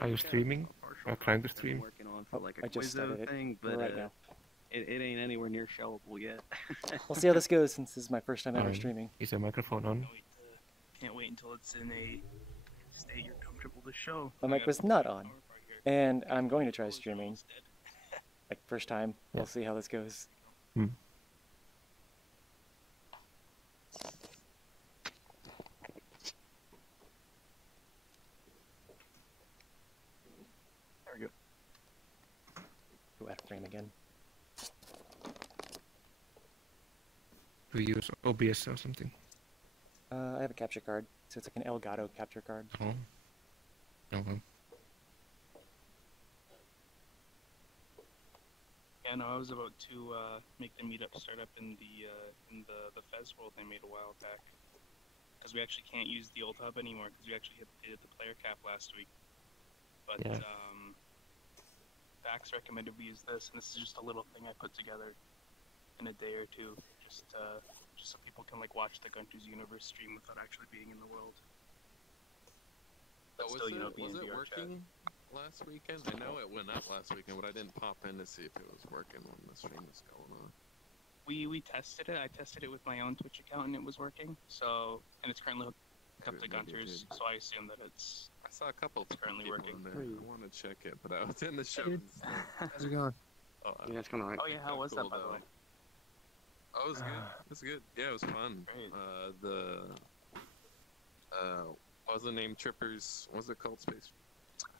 Are you streaming? Or trying to stream? Working on for like a I just started it thing, but right now. it ain't anywhere near showable yet. We'll see how this goes since this is my first time ever Fine. streaming. Is the microphone on? Can't wait until it's in a state you're comfortable to show. My mic was not on, and I'm going to try streaming. Like first time. We'll see how this goes. Hmm. There we go. Go out of frame again. Do you use OBS or something? I have a capture card, so it's like an Elgato capture card. Oh. Oh well. Yeah, no, I was about to make the meetup start up in the Fez world they made a while back, because we actually can't use the old hub anymore because we actually hit the player cap last week. But Yeah. Vax recommended we use this, and this is just a little thing I put together in a day or two, just so people can like watch the Gunter's Universe stream without actually being in the world. But still, be was in it VRChat. working last weekend? I know it went up last weekend, but I didn't pop in to see if it was working when the stream was going on. We tested it. I tested it with my own Twitch account, and it was working. So, and it's currently hooked up to Gunter's, so I assume that it's. I saw a couple currently people working. in there. I want to check it, but I was in the show. How's it going? Oh, Yeah, it's kind of right. Oh yeah, how was that by the way? Oh, it was good. It was good. Yeah, it was fun. Great. What was the name? Trippers. What was it called? Space.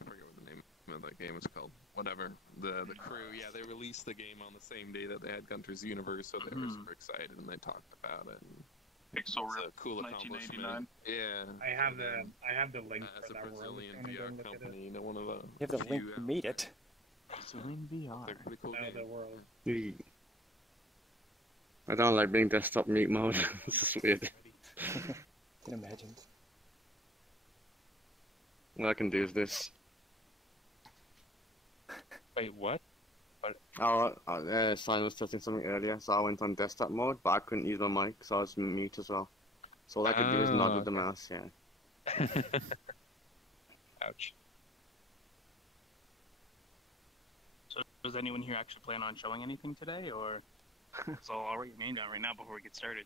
I forget what the name of that game was called. Whatever. The crew. Yeah, they released the game on the same day that they had Gunter's Universe, so they were super excited and they talked about it. And Pixel it's a Rip, cool 1989. accomplishment. Yeah. I have the link As for a that world. Brazilian Can you go VR look at it? company, you know, one of the You have the link few to meet it. Brazilian VR. They're pretty cool No, games. the world. I don't like being desktop meet mode. It's just weird. Can imagine. What I can do is this. Wait, what? Simon was testing something earlier, so I went on desktop mode, but I couldn't use my mic, so I was mute as well. So all I could do is nod with the mouse, yeah. Ouch. So, does anyone here actually plan on showing anything today, or? So I'll write your name down right now before we get started.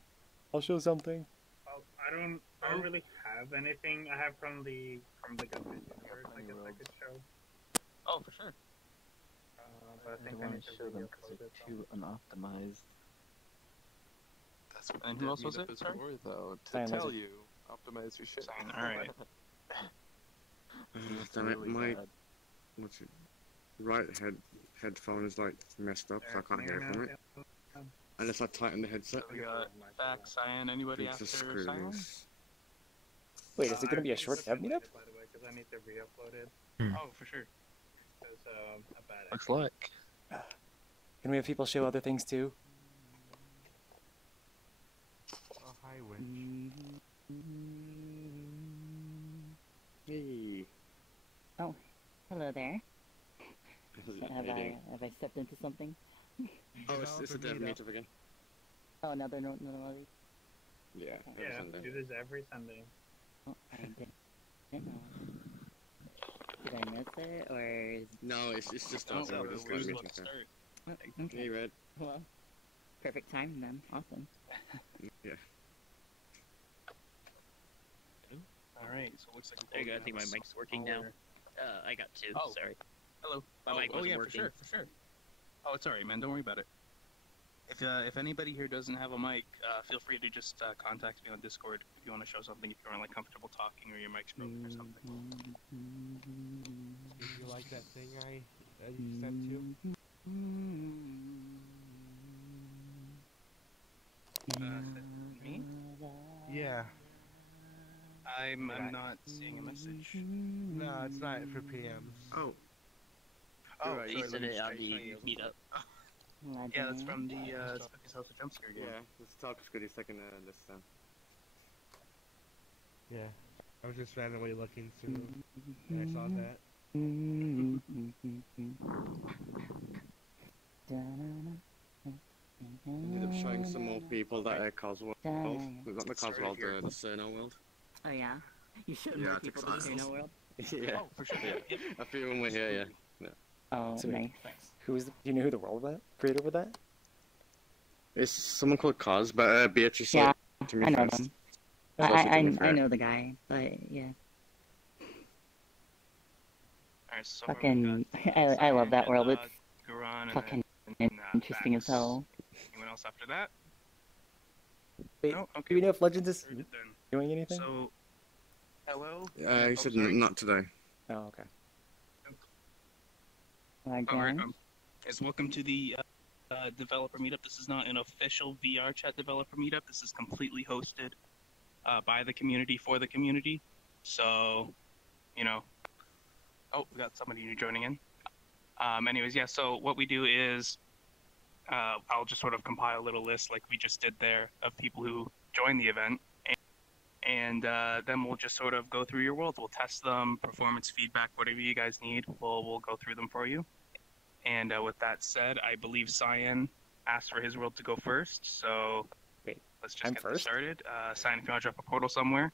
I'll show something. Oh, I don't really have anything. I have from the Gunter's Universe. I guess I could show. Oh, for sure. But I think I want need to to show them re-upload because it. they're too unoptimized. That's what And the who else was meetup it? is Sorry? for, though. To Cyan, was tell it? you, optimize your shit. Cyan, alright. Damn it, Really my bad. what's it? Right headphone is like messed up, so I can't hear from it. Unless I tighten the headset. We got Vax, Cyan, anybody It's after just screw Cyan? this. Wait, is it gonna be a I'm short just dev looking meetup? at it, by the way, because I need to re-upload it. Oh, for sure. Because a bad Looks like. Can we have people show other things too? Oh, hi, Witch. Hey. Oh, hello there. Have Meeting. I stepped into something? Oh, it's a dev meetup again. Oh, another another. Yeah, every Yeah, Sunday. do this every Sunday. Oh, I didn't know. Did I miss it or? Is... No, it's just Oh, us. We're just going who's to about meet to start? Oh, okay. Hey, Red. Well, perfect time then. Awesome. Yeah. Alright, so it looks like There you go, I think my mic's working now. I got two, Oh. sorry. Hello. My mic wasn't yeah, working. for sure. Oh, it's alright, man. Don't worry about it. If anybody here doesn't have a mic, feel free to just contact me on Discord if you want to show something, if you aren't like comfortable talking or your mic's broken or something. Did you like that thing you sent to? Me? Yeah. I'm not seeing a message. No, it's not for PMs. Oh. Oh, Right, He sorry, said let me it on try the show you. meetup. Yeah, that's from the Spooky's House of Jump Scare game. Yeah, let's talk Scooty second this time. Yeah. I was just randomly looking through, and I saw that. Ended up showing some more people that Cosworld. We've got the Cosworld, the Cerno world. Oh yeah. You showed Yeah, more I took people to the photos. Cerno world. Yeah. Oh, for sure. Yeah. Yep. A few when we're here, yeah. Oh, So, nice. do you know who the world creator with that? It's someone called Cos, but Beatrice Yeah, said to me I know first. them. So she told me I first. know the guy, but yeah. Alright, so Fucking, I love that world. It's Garan, fucking then, interesting as Vax. hell. Anyone else after that? Wait, No? do you know if Legends is Very good then. doing anything? So, hello? He said sorry. not today. Oh, okay. Like, Alright, yes, welcome to the developer meetup. This is not an official VRChat developer meetup. This is completely hosted by the community for the community. So, you know. Oh, we got somebody new joining in. Anyways, yeah. So what we do is, I'll just sort of compile a little list like we just did there of people who joined the event, and then we'll just sort of go through your world. We'll test them, performance feedback, whatever you guys need. We'll go through them for you. And with that said, I believe Cyan asked for his world to go first. So Wait, let's just I'm get first? this started. Cyan, if you want to drop a portal somewhere.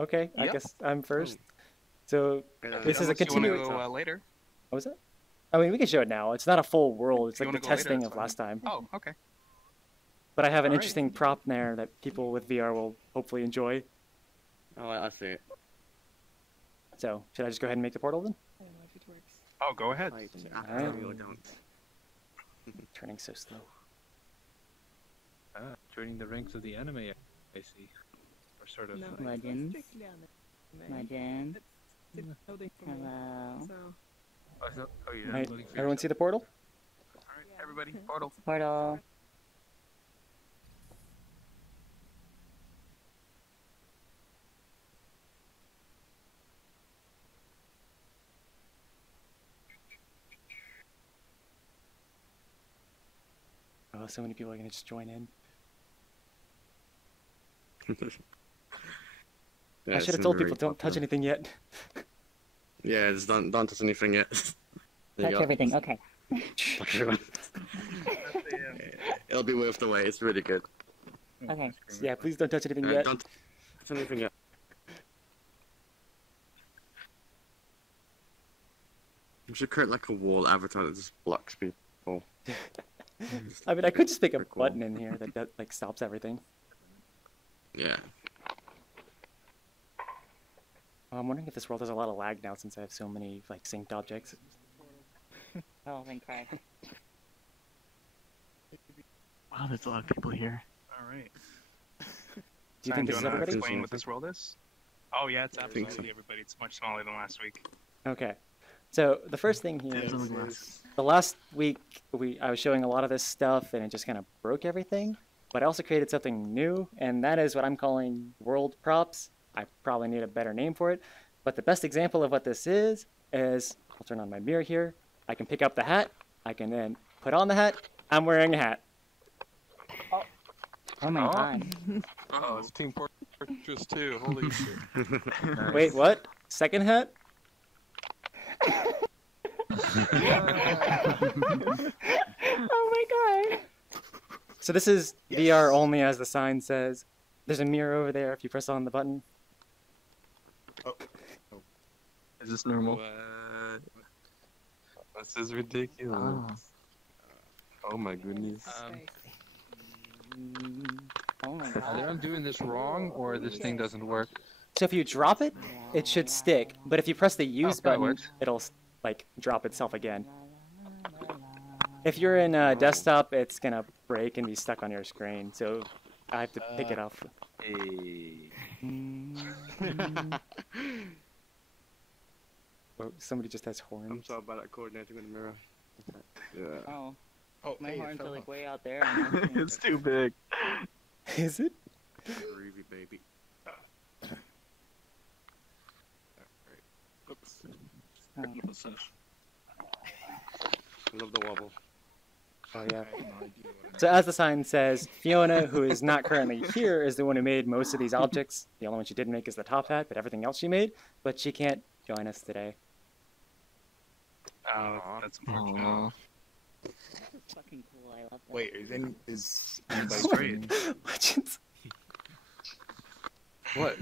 Okay, I Yep. guess I'm first. So this is a Unless you wanna continuation. go, later. What was it? I mean, we can show it now. It's not a full world. It's If you like the wanna go later, testing that's of last time. Oh, okay. But I have an Alright. interesting prop there that people with VR will hopefully enjoy. Oh, I see it. So should I just go ahead and make the portal then? I don't know if it works. Oh, go ahead. Right, Um, Turning so slow. Joining the ranks of the anime, I see. Or sort of. Legends. Legends. Hello. Oh, yeah. Right, everyone see the portal? Alright, everybody, portal. Portal. Oh, so many people are gonna just join in. Yeah, I should it's have told very people don't touch popular. anything yet. Yeah, just don't touch anything yet. There you Touch go. everything. Okay. Touch everyone. It'll be worth the wait. It's really good. Okay. Yeah, please don't touch anything yet. Don't touch anything yet. We should create like a wall avatar that just blocks people. I mean, I could just pick a Pretty cool. button in here that like stops everything. Yeah. I'm wondering if this world has a lot of lag now since I have so many like synced objects. Oh, thank God. Wow, there's a lot of people here. Alright. Do you think this is wanna everybody? explain what this world is? Oh yeah, it's think absolutely so. everybody. It's much smaller than last week. Okay. So the first thing here There's only is the last week I was showing a lot of this stuff and it just kind of broke everything. But I also created something new, and that is what I'm calling world props. I probably need a better name for it. But the best example of what this is I'll turn on my mirror here. I can pick up the hat. I can then put on the hat. I'm wearing a hat. Oh my God. Oh, it's Team Fortress 2. Holy shit. Wait, what? Second hat? Oh my God. So this is VR only, as the sign says. There's a mirror over there if you press on the button. Is this normal? What? This is ridiculous. Oh my goodness. Oh my Either God. I'm doing this wrong or this thing doesn't work. So if you drop it, it should stick. But if you press the use that button, works. it'll like drop itself again. If you're in desktop, it's gonna break and be stuck on your screen. So I have to pick it up. Hey. Oh, somebody just has I'm horns. so bad at coordinating with the mirror. Yeah. Oh, Oh, my hey, it horns fell are like off. way out there. I'm not seeing It's too big. Is it? Groovy baby. Oops. Oh. I love the wobble. Oh yeah. So as the sign says, Fiona, who is not currently here, is the one who made most of these objects. The only one she didn't make is the top hat, but everything else she made. But she can't join us today. Oh, that's unfortunate. Aw. That's fucking cool. I love that. Wait, is anybody That's great. Legends. What?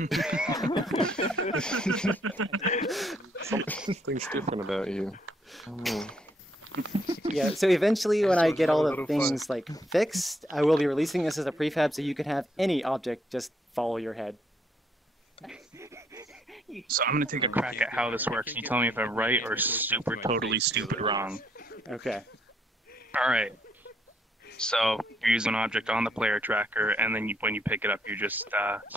Something's different about you. Oh. Yeah, so eventually when I Sounds get like a all the little fun. things like fixed, I will be releasing this as a prefab so you can have any object just follow your head. So I'm gonna take a crack at how this works. You tell me if I'm right or super totally stupid wrong. Okay. All right. So you're using an object on the player tracker, and then when you pick it up, you're just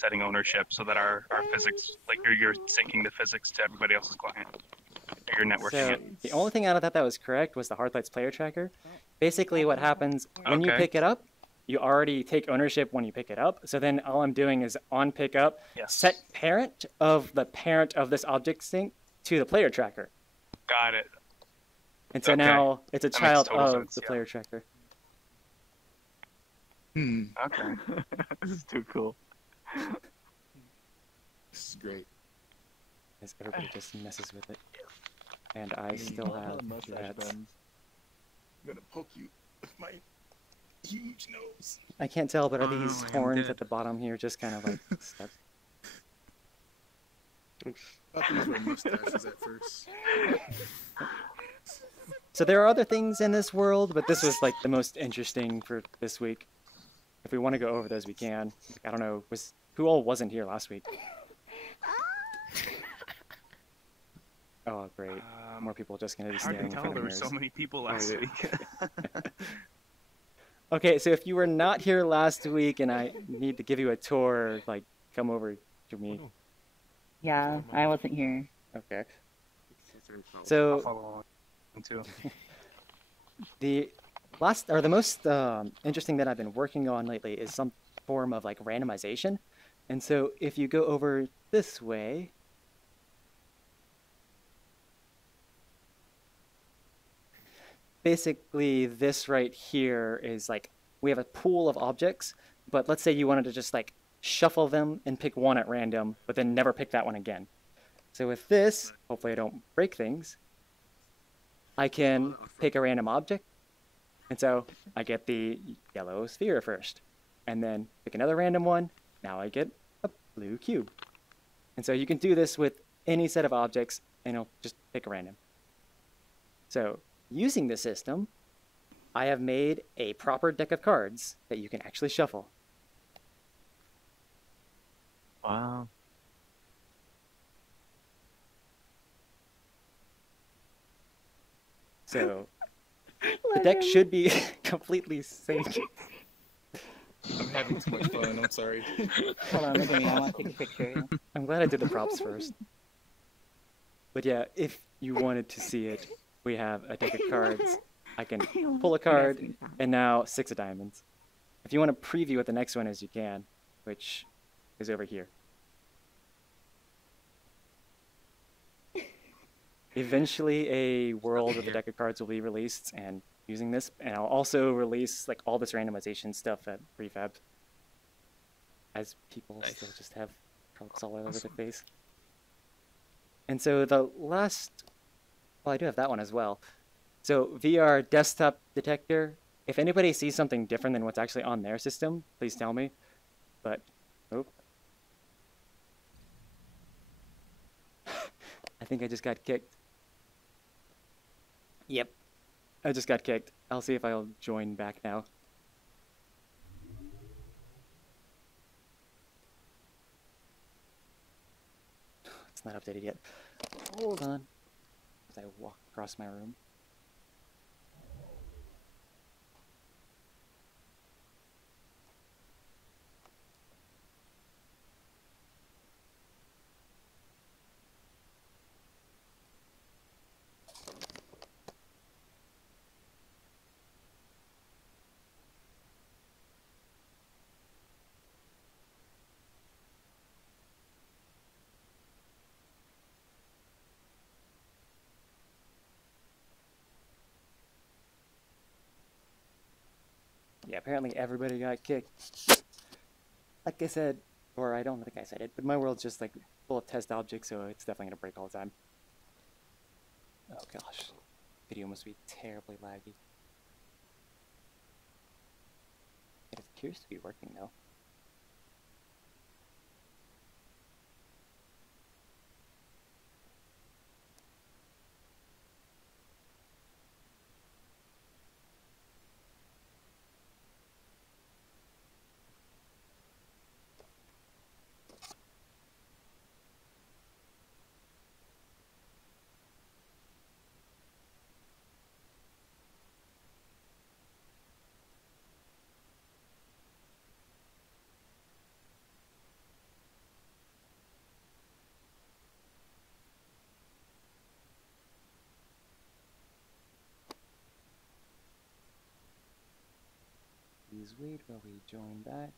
setting ownership so that our physics, like you're syncing the physics to everybody else's client. You're networking So it. the only thing out of that was correct was the Hardlights player tracker. Basically what happens when you Okay. pick it up, you already take ownership when you pick it up. So then all I'm doing is on pickup, Yes. set parent of the parent of this object sync to the player tracker. Got it. And so Okay. now it's a That makes child total of sense, the yeah. player tracker. Okay. This is too cool. This is great. As everybody just messes with it. And I still have that. I'm gonna poke you with my huge nose. I can't tell, but are Oh, no, these I am horns dead. at the bottom here just kind of like stuck? I thought these were mustaches at first. So there are other things in this world, but this was like the most interesting for this week. If we want to go over those, we can. I don't know, who all wasn't here last week? Oh, great. More people just going to be Hard to staring in tell. front There of were so mirrors. many people last yeah. week. Okay, so if you were not here last week and I need to give you a tour, like, come over to me. Yeah, I wasn't here. Okay. I'll So follow along too. the most interesting that I've been working on lately is some form of like randomization. And so if you go over this way, basically this right here is like we have a pool of objects, but let's say you wanted to just like shuffle them and pick one at random, but then never pick that one again. So with this, hopefully I don't break things, I can pick a random object. And so I get the yellow sphere first, and then pick another random one. Now I get a blue cube. And so you can do this with any set of objects, and it'll just pick a random. So using the system, I have made a proper deck of cards that you can actually shuffle. Wow. So the deck should be completely synced. I'm having too much fun. I'm sorry. Hold on, look at me. I want to take a picture. I'm glad I did the props first. But yeah, if you wanted to see it, we have a deck of cards. I can pull a card, and now 6 of diamonds. If you want to preview what the next one is, you can, which is over here. Eventually, a world with a deck of cards will be released, and using this, and I'll also release like all this randomization stuff at prefab, as people still just have props all over the face. And so the last, well, I do have that one as well. So VR desktop detector. If anybody sees something different than what's actually on their system, please tell me. But, oh. I think I just got kicked. Yep. I just got kicked. I'll see if I'll join back now. It's not updated yet. Hold on. As I walk across my room. Yeah, apparently everybody got kicked. Like I said, or I don't think I said it, but my world's just like full of test objects, so it's definitely gonna break all the time. Oh gosh, video must be terribly laggy. It appears to be working though. Please wait while we join back.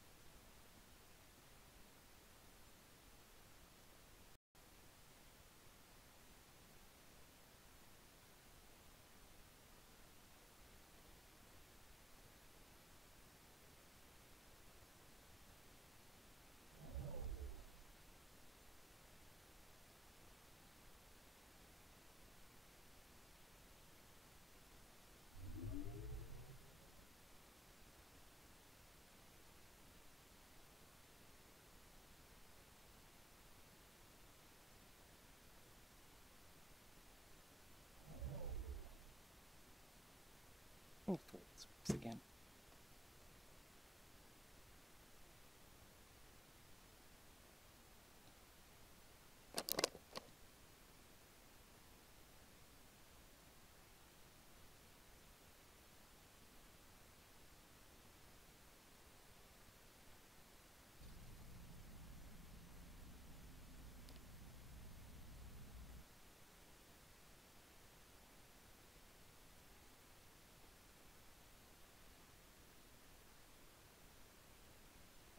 Hopefully this works again.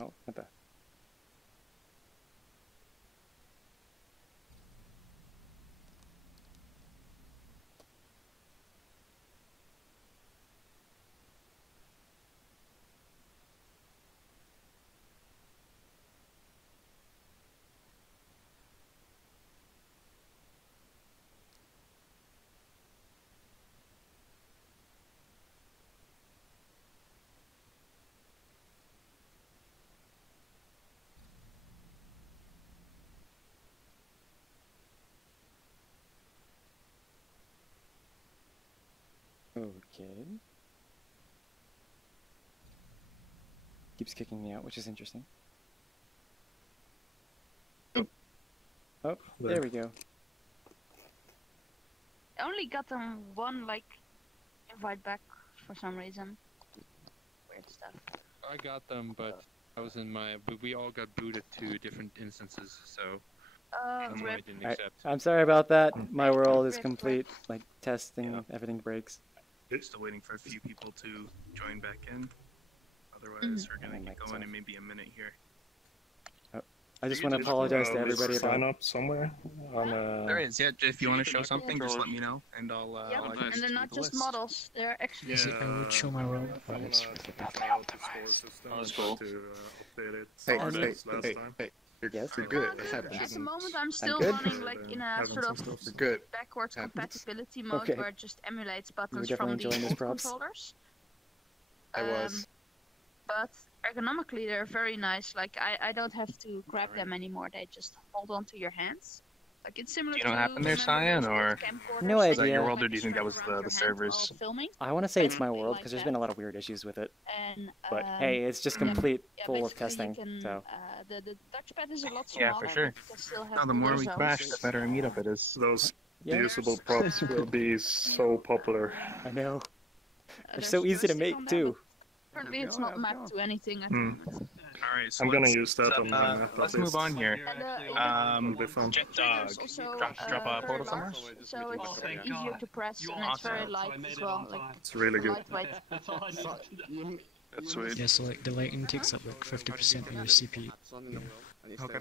Oh, not bad. Okay. Keeps kicking me out, which is interesting. Oh, there we go. I only got them one, like, invite back for some reason. Weird stuff. I got them, but I was in my. We all got booted to different instances, so that's why I Rip. didn't accept. I'm sorry about that. My world is complete. Like testing, everything breaks. Still waiting for a few people to join back in. Otherwise, we're gonna get going in maybe a minute here. I just want to apologize to everybody about. Sign up somewhere on There is, yeah. If you want to show something, just let me know, and I'll. Yep, and they're not just models; they're actually. I would show my world, but it's really badly optimized. That's cool. Hey, you're good. At the moment, I'm still running like in a sort of backwards compatibility mode where it just emulates buttons from the controllers. I was. But ergonomically, they're very nice. Like I don't have to grab them anymore; they just hold onto your hands. Like it's similar. Do you know what happened there, Cyan, or no is idea? that your world, or do you think that was the servers? I want to say it's my world because there's been a lot of weird issues with it. And, but hey, it's just complete full of basically testing. so the touchpad is a lot smaller. Yeah, for sure. Now, the more we crash, the better a meetup it is. Those usable props will be so popular. I know. They're so easy to make too. Currently, it's not mapped to anything. Alright, so I'm gonna use that on my map. Let's move on here. Jet Dog. Drop a portal somewhere? So it's easier to press and it's very light as well. Like, it's really good. Lightweight. That's sweet. Yeah, so like the lighting takes up like 50% of your CPU. Okay.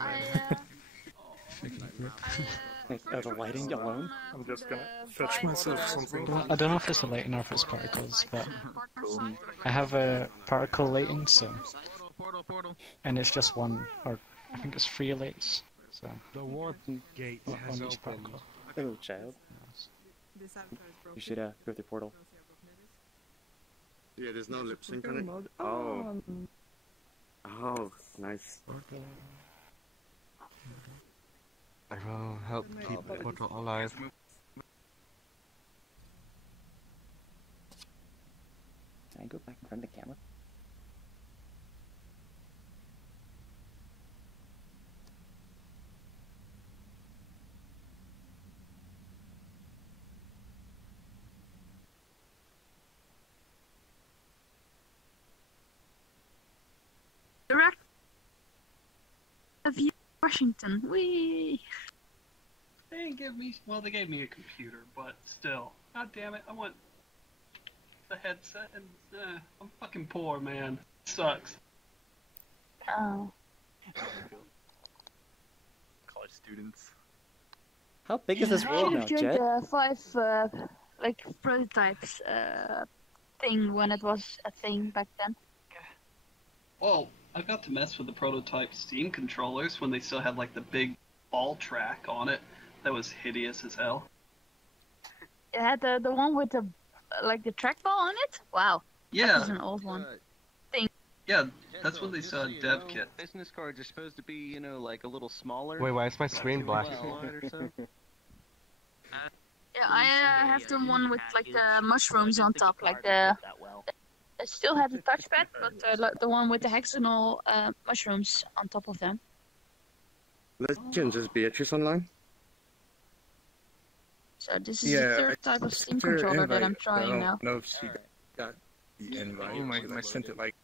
The lighting alone? I'm just gonna fetch myself something. I don't know if it's a lighting or if it's particles, but I have a particle lighting, so and it's just one, or I think it's 3 lights. So the warp gate has on each opened. particle. Oh, child. You should go through portal. Yeah, there's no lip sync on it. Oh. Oh, nice. I will help keep Portal alive. Can I go back in front of the camera? Direct of Washington. Whee! They didn't give me. Well, they gave me a computer, but still. God damn it! I want the headset, and I'm fucking poor, man. It sucks. Oh. College students. How big is this world now, Should Jet? have joined the 5 like prototypes thing when it was a thing back then. Well, I got to mess with the prototype Steam controllers when they still had like the big ball track on it. That was hideous as hell. It had the one with the like the trackball on it. Wow. Yeah. That was an old one. Yeah, that's what they saw in dev kit. Business cards are supposed to be, you know, like a little smaller. Wait, why is my screen black? Or so. Yeah, I have the one with like the mushrooms on top, like the. I still have the touchpad, but like the one with the hexagonal mushrooms on top of them. Legends, is Beatrice online? So this is the third type of Steam controller that I'm trying now. I don't know if she got the invite. I sent it like.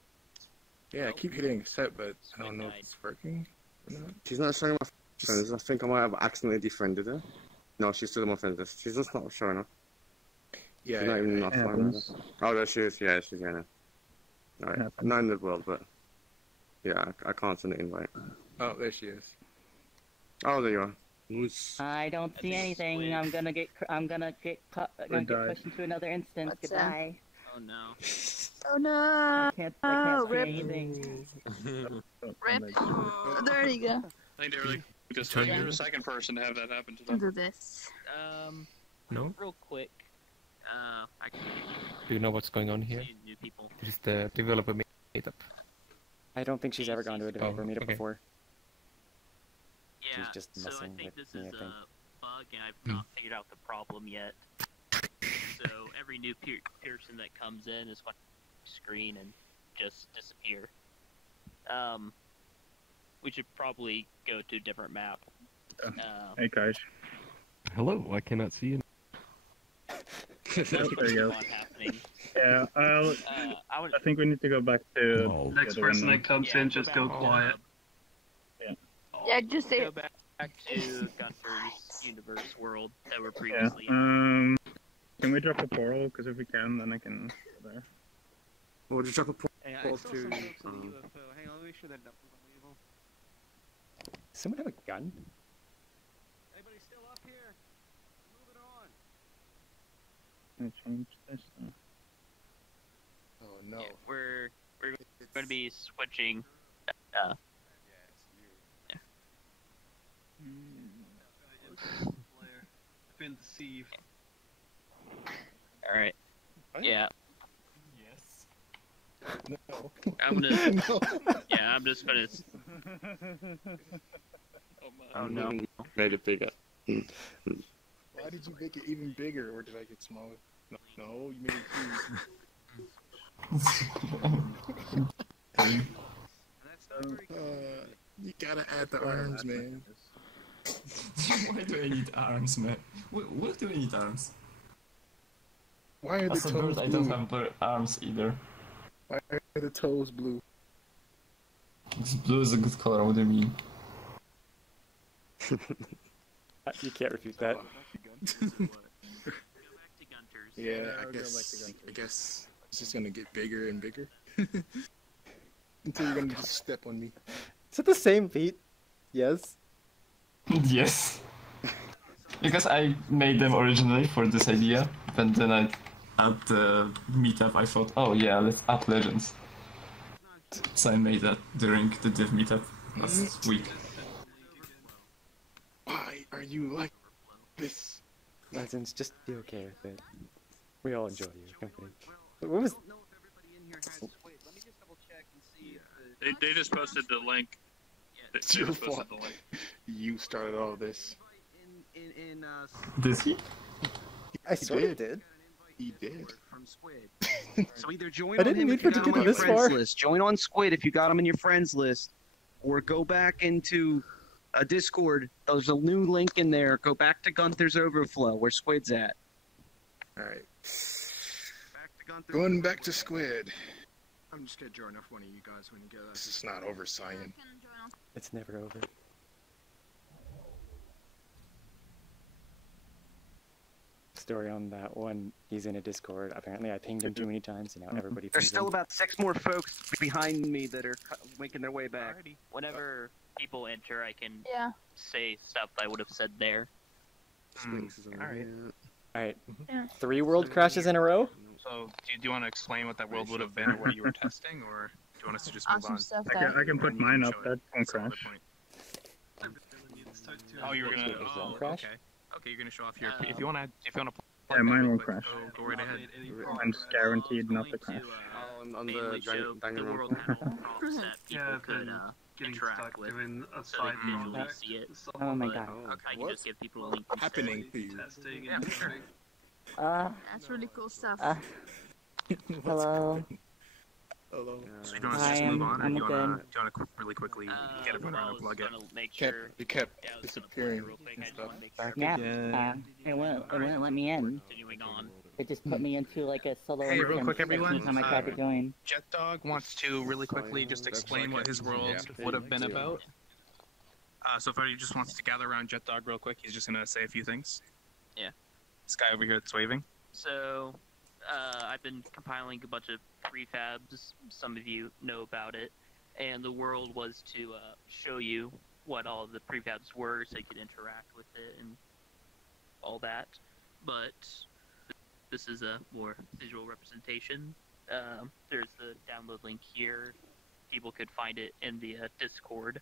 Yeah, I keep hitting accept, but I don't know if it's working or not. She's not showing my friends. I think I might have accidentally defriended her. No, she's still on my friends list. She's just not showing up. Yeah, she's not even offline. Oh, there she is. Yeah, she's gonna. Alright, not in the world, but yeah, I can't send the invite. Oh, there she is. Oh, there you are. I don't see anything. I'm gonna get pushed into another instance. Goodbye. Oh no. Oh no! I can't see rip. anything. Rip. There you go. I think they really because you're the second person to have that happen to them. Do this. No? Real quick. I can Do you know what's going on here? see new people. This is the developer meetup. I don't think she's ever gone to a developer meetup okay. before. Yeah, She's just so I messing think with this me, is I think. a bug, and I've not figured out the problem yet. So every new person that comes in is going to screen and just disappear. We should probably go to a different map. Hey guys. Hello, I cannot see you. There you go. Happening. Yeah, I think we need to go back to Next the person window. that comes in, just go quiet. Yeah, just say Go back to Gunter's universe world that were Yeah. previously. Can we drop a portal? Because if we can, then I can go there. We'll just drop a portal Hey, I saw to. someone else on the UFO. Hang on, let me make sure that nothing's unbelievable. Someone have a gun? Anybody still up here? Move it on. Can I change this? Oh no. Yeah, we're going to be switching. Been deceived. All right. Yeah. Yes. No. I'm gonna. No. Yeah, I'm just gonna. Oh no. Made it bigger. Why did you make it even bigger, or did I get smaller? No, no, you made it huge. You gotta add the arms, man. Why do I need arms, man? What do I need arms? Why are the As a toes bird, I blue? don't have arms either. Why are the toes blue? Blue is a good color, what do you mean? You can't refute that. Yeah, I guess it's just gonna get bigger and bigger. Until you're gonna just step on me. Is it the same feet? Yes. Yes. Because I made them originally for this idea, but then at the meetup I thought, oh yeah, let's add legends. So I made that during the div meetup last week. Why are you like this? Legends, just be okay with it. We all enjoy your company. What was... They just posted the link. It's your fault. You started all this. Did he? I swear you did. He did. So either join I on didn't him need if you for it to got him get on your this friends far. list. Join on Squid if you got him in your friends list, or go back into a Discord. There's a new link in there. Go back to Gunther's Overflow where Squid's at. Alright. Going back to Squid. I'm just gonna join off one of you guys when you get there. This is not over, Cyan. It's never over. story on that one. He's in a Discord. Apparently, I pinged him too many times, and now everybody. There's pings still him. about 6 more folks behind me that are making their way back. Whenever people enter, I can Yeah. say stuff I would have said there. Alright. All right. Yeah. 3 world crashes in a row. So, do you want to explain what that world would have been or what you were testing, or do you want us to just move Awesome on? stuff, I can put mine up. That won't crash. Oh, you're gonna. Is that Oh, crash? okay. Okay, you're gonna show off your. If you wanna. Yeah, mine won't crash. Go right ahead. Mine's guaranteed not to crash. On the Mainly show the world panel prompts that people could interact with, so they can visually see it. Oh my god. I can just give people a link instead. Happening to you. Yeah, sure. That's really cool stuff. Hello. Hello. So you want us to Hi, just move on, or I'm do you wanna good. really quickly get everyone to unplug it? Make Kept, sure. you kept Yeah, I was gonna plug disappearing it real quick. and I just stuff. wanna make sure. Yeah. It wouldn't let me in. Continuing on. It just put me into like a solo Hey, real instance quick, everyone. every time I tried to join. Jet Dog wants to really quickly just explain what his world would have been about. So if anybody just wants to gather around Jet Dog real quick, he's just gonna say a few things. Yeah. This guy over here that's waving. So, I've been compiling a bunch of prefabs. Some of you know about it, and the world was to show you what all of the prefabs were, so you could interact with it and all that. But this is a more visual representation. There's the download link here. People could find it in the Discord.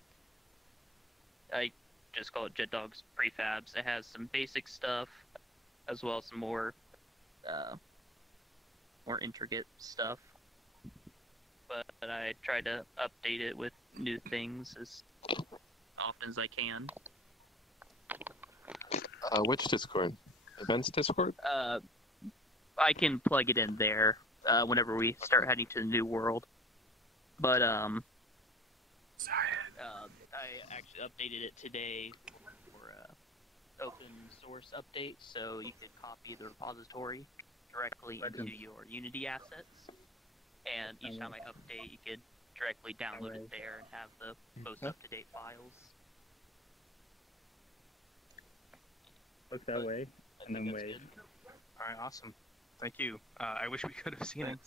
I just call it Jet Dog's prefabs. It has some basic stuff, as well as some more intricate stuff. But I try to update it with new things as often as I can. Which Discord? Events Discord? I can plug it in there whenever we start heading to the new world. But I actually updated it today for open source update, so you could copy the repository directly into your Unity assets. And each time I update, you could directly download it there and have the most up-to-date files. Look that way, and then wave. All right, awesome. Thank you. I wish we could have seen it.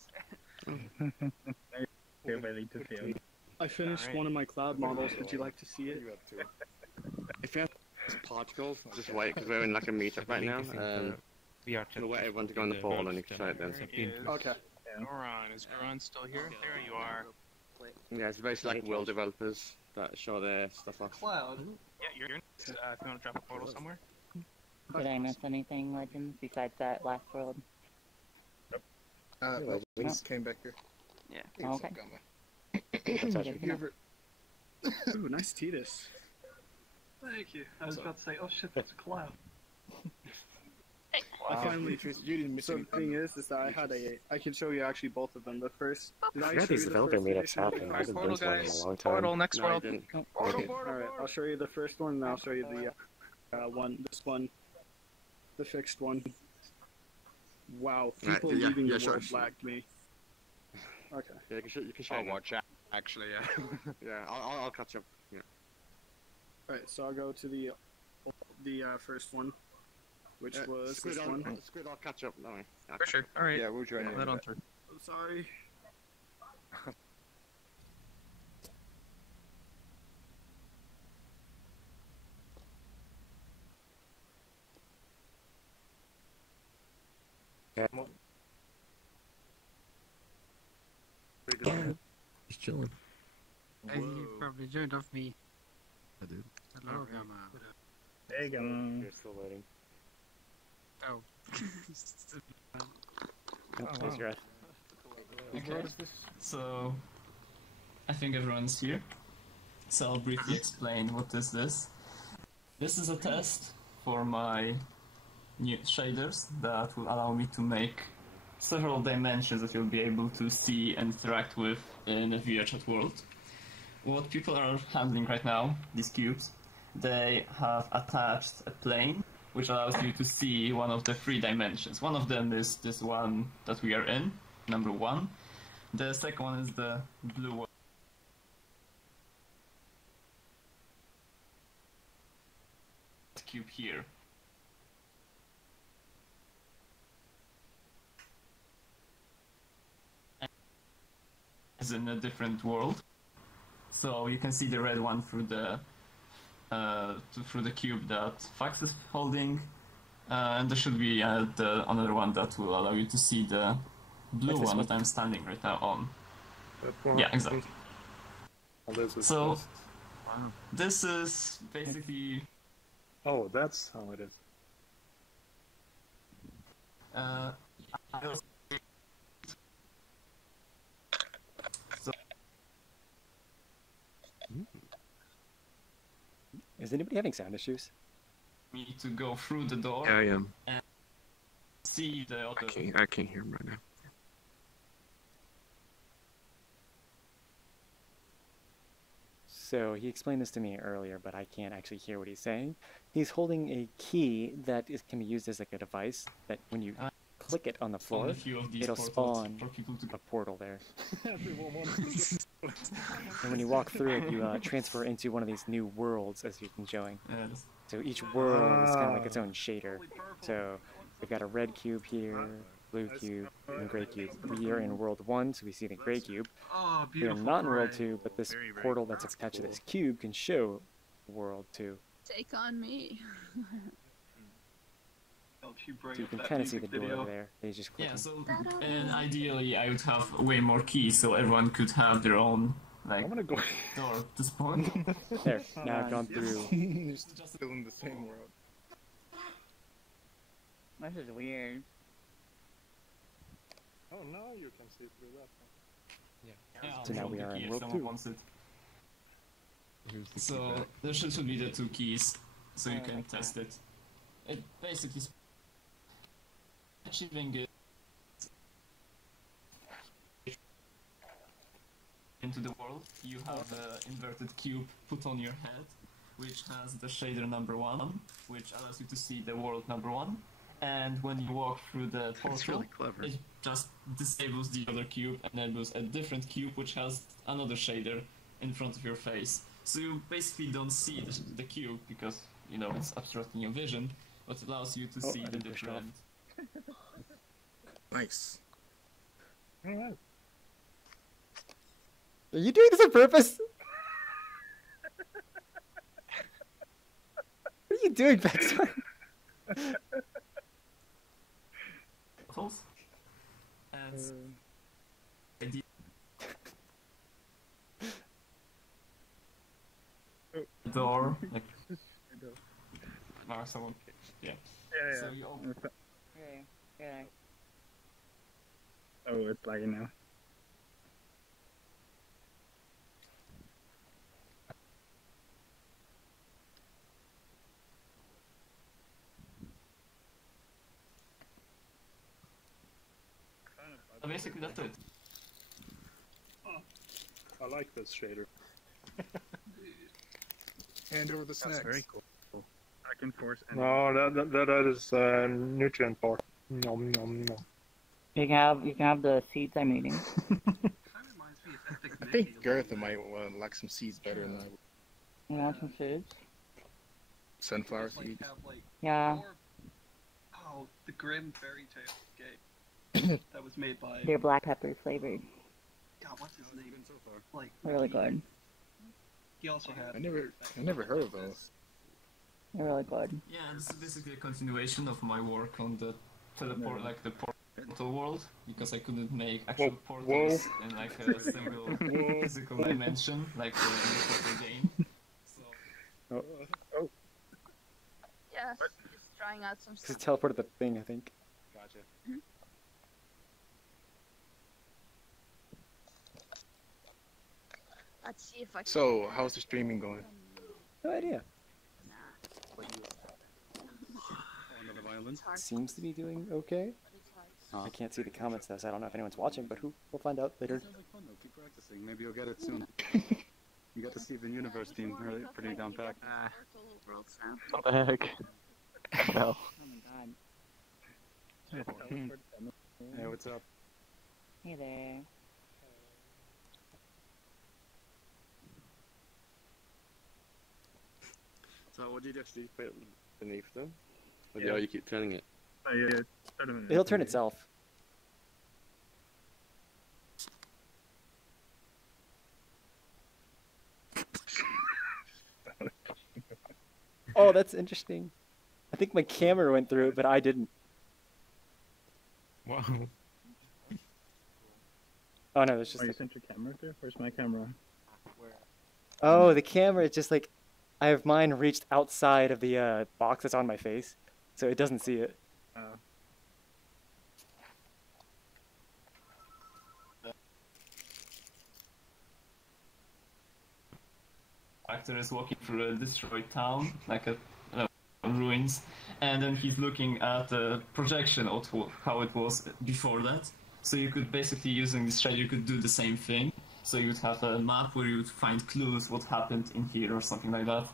You're ready to feel. I finished one of my cloud models. Would you like to see it? If you have particles, just wait, because we're in like a meetup right now. VRChat. We'll wait everyone to go on the portal and you can try it then. Okay. Goran, is Goran still here? There you are. Yeah, it's basically like world developers that show their stuff off. Cloud. Yeah, you're if you want to drop a portal somewhere. Did I miss anything, Legends, besides that last world? We just came back here. Yeah. Oh, okay. Have you ever... Ooh, nice Titus. Thank you. I was about to say, oh shit, that's a cloud. I finally. You didn't miss So the anything. thing is that I can show you actually both of them. The first. Did I Yeah, show these you the developer first meetups edition? happening. I've been Portal, doing one in guys. a long time. Portal, next No, I world. didn't. Alright, I'll show you the first one, and I'll show you the this one, the fixed one. Wow, people yeah, leaving the sure. world lagged me. Okay. Yeah, you can show I'll it now. watch that, actually, yeah. Yeah, I'll catch up. Yeah. Alright, so I'll go to the first one, which was Squid, this one. Squid, I'll catch up. No, For sure. All right. Yeah, we'll join you. Let on through. I'm sorry. He's chilling. And you probably joined off me. I did. Hello, Gamma. There you go. You're still loading. Oh. Close your eyes. Okay. So, I think everyone's here. So I'll briefly explain what is this. This is a test for my new shaders that will allow me to make several dimensions that you'll be able to see and interact with in a VRChat world. What people are handling right now, these cubes, they have attached a plane which allows you to see one of the 3 dimensions. One of them is this one that we are in, number 1. The second one is the blue one. Cube here. is in a different world. So you can see the red one through the cube that Fax is holding, and there should be another one that will allow you to see the blue one that I'm standing right now on. Yeah, exactly. So this is basically. Oh, that's how it is. Is anybody having sound issues? Me to go through the door. Yeah, I am. And see the other. I can't hear him right now. So he explained this to me earlier, but I can't actually hear what he's saying. He's holding a key that can be used as like a device that when you click it on the floor, it'll spawn a portal there. And when you walk through it, you transfer into one of these new worlds, as you've been showing. So each world is kind of like its own shader. So we've got a red cube here, blue cube, and gray cube. We are in world 1, so we see the gray cube. We are not in world 2, but this portal that's attached to this cube can show world 2. Take on me. So you can kind of see the door over there. They just click. Yeah, so and ideally I would have way more keys so everyone could have their own door to spawn. There, now I've gone through. You're still in the same world. This is weird. Oh, now you can see through that one. Yeah. So now we are in world 2. So there should be the 2 keys, so you can test it. It basically achieving it into the world. You have an inverted cube put on your head, which has the shader number 1, which allows you to see the world number 1. And when you walk through the portal, it just disables the other cube and enables a different cube which has another shader in front of your face. So you basically don't see the cube because, you know, it's obstructing your vision, but it allows you to see the different... Nice. Alright. Are you doing this on purpose? What are you doing, Backstar? And door, like someone, yeah. Yeah. So you open. Yeah. Oh, it's lagging now. So basically that's it. I like this shader. Hand over the snacks. Very cool. I can force. No, that is nutrient part. Nom nom nom. You can have the seeds I'm eating. I think Gareth might like some seeds better than I would. You want some seeds? Sunflower seeds. Yeah. Oh, the Grim Fairy Tale game that was made by. They're black pepper flavored. God, what's his name? So far? Like Really good. he also had. I never heard of those. They're really good. Yeah, this is basically a continuation of my work on the teleport, like the portal world, because I couldn't make actual portals in like a single physical dimension, like in the portal game. So. Oh. Yeah, just trying out some stuff. Just teleported the thing, I think. Gotcha. Let's see if I can. So, how's the streaming going? No idea. Seems to be doing okay. I can't see the comments though, so I don't know if anyone's watching, but we'll find out later. Sounds like fun though. Keep practicing. Maybe you'll get it soon. You got to see the universe team pretty down packed. What the heck? No. Oh my god. Hey, what's up? Hey there. So what did you actually put beneath them? Or yeah, you keep turning it? Oh, yeah. It'll turn itself. Oh, that's interesting. I think my camera went through it, but I didn't. Wow. Oh no, it's just. Oh, you sent your camera there? Where's my camera? Oh, the camera is just like, I have mine reached outside of the box that's on my face, so it doesn't see it. Actor is walking through a destroyed town, like a ruins, and then he's looking at a projection of how it was before that. So you could basically, using this shader, you could do the same thing. So you'd have a map where you'd find clues what happened in here or something like that.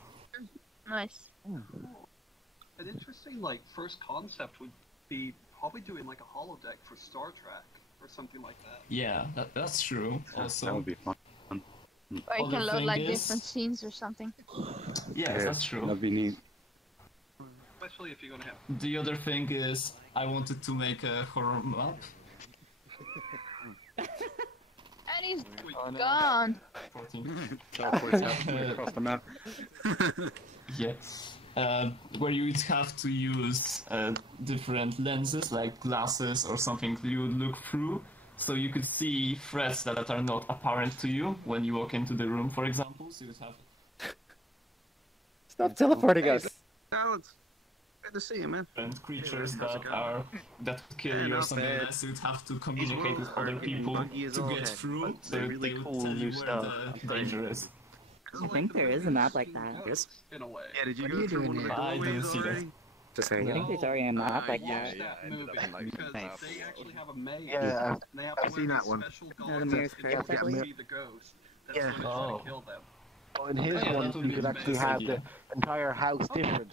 Nice. An interesting like first concept would be probably doing like a holodeck for Star Trek or something like that. Yeah, that's true. Also, That would be fun. Or you can load like different scenes or something. Yeah, that's true. That'd be neat. Especially if you're gonna have. The other thing is, I wanted to make a horror map. And he's gone. 14. Across the map. Yeah. Where you would have to use different lenses, like glasses or something you would look through, so you could see threats that are not apparent to you when you walk into the room, for example. So you would have... Stop teleporting us! Alex, good to see you, man. And creatures that could kill you or something like that, so you'd have to communicate with other people to get through, so really they would cool tell new you stuff. where the danger is. I think there is a map like that. Yes. In a way. Yeah, did you What go are you through doing one of the here? I didn't doorways see that. already? Just I saying. think there's already a map like Watch that. that movie because they actually have a maze. Yeah, and they have to I've wear seen that these one. special the glasses mirror's to curse, I see believe. the ghost. That's Yeah. when it's trying to kill them. Well, in his Yeah, one, that would you be could the actually best have idea. the entire house different.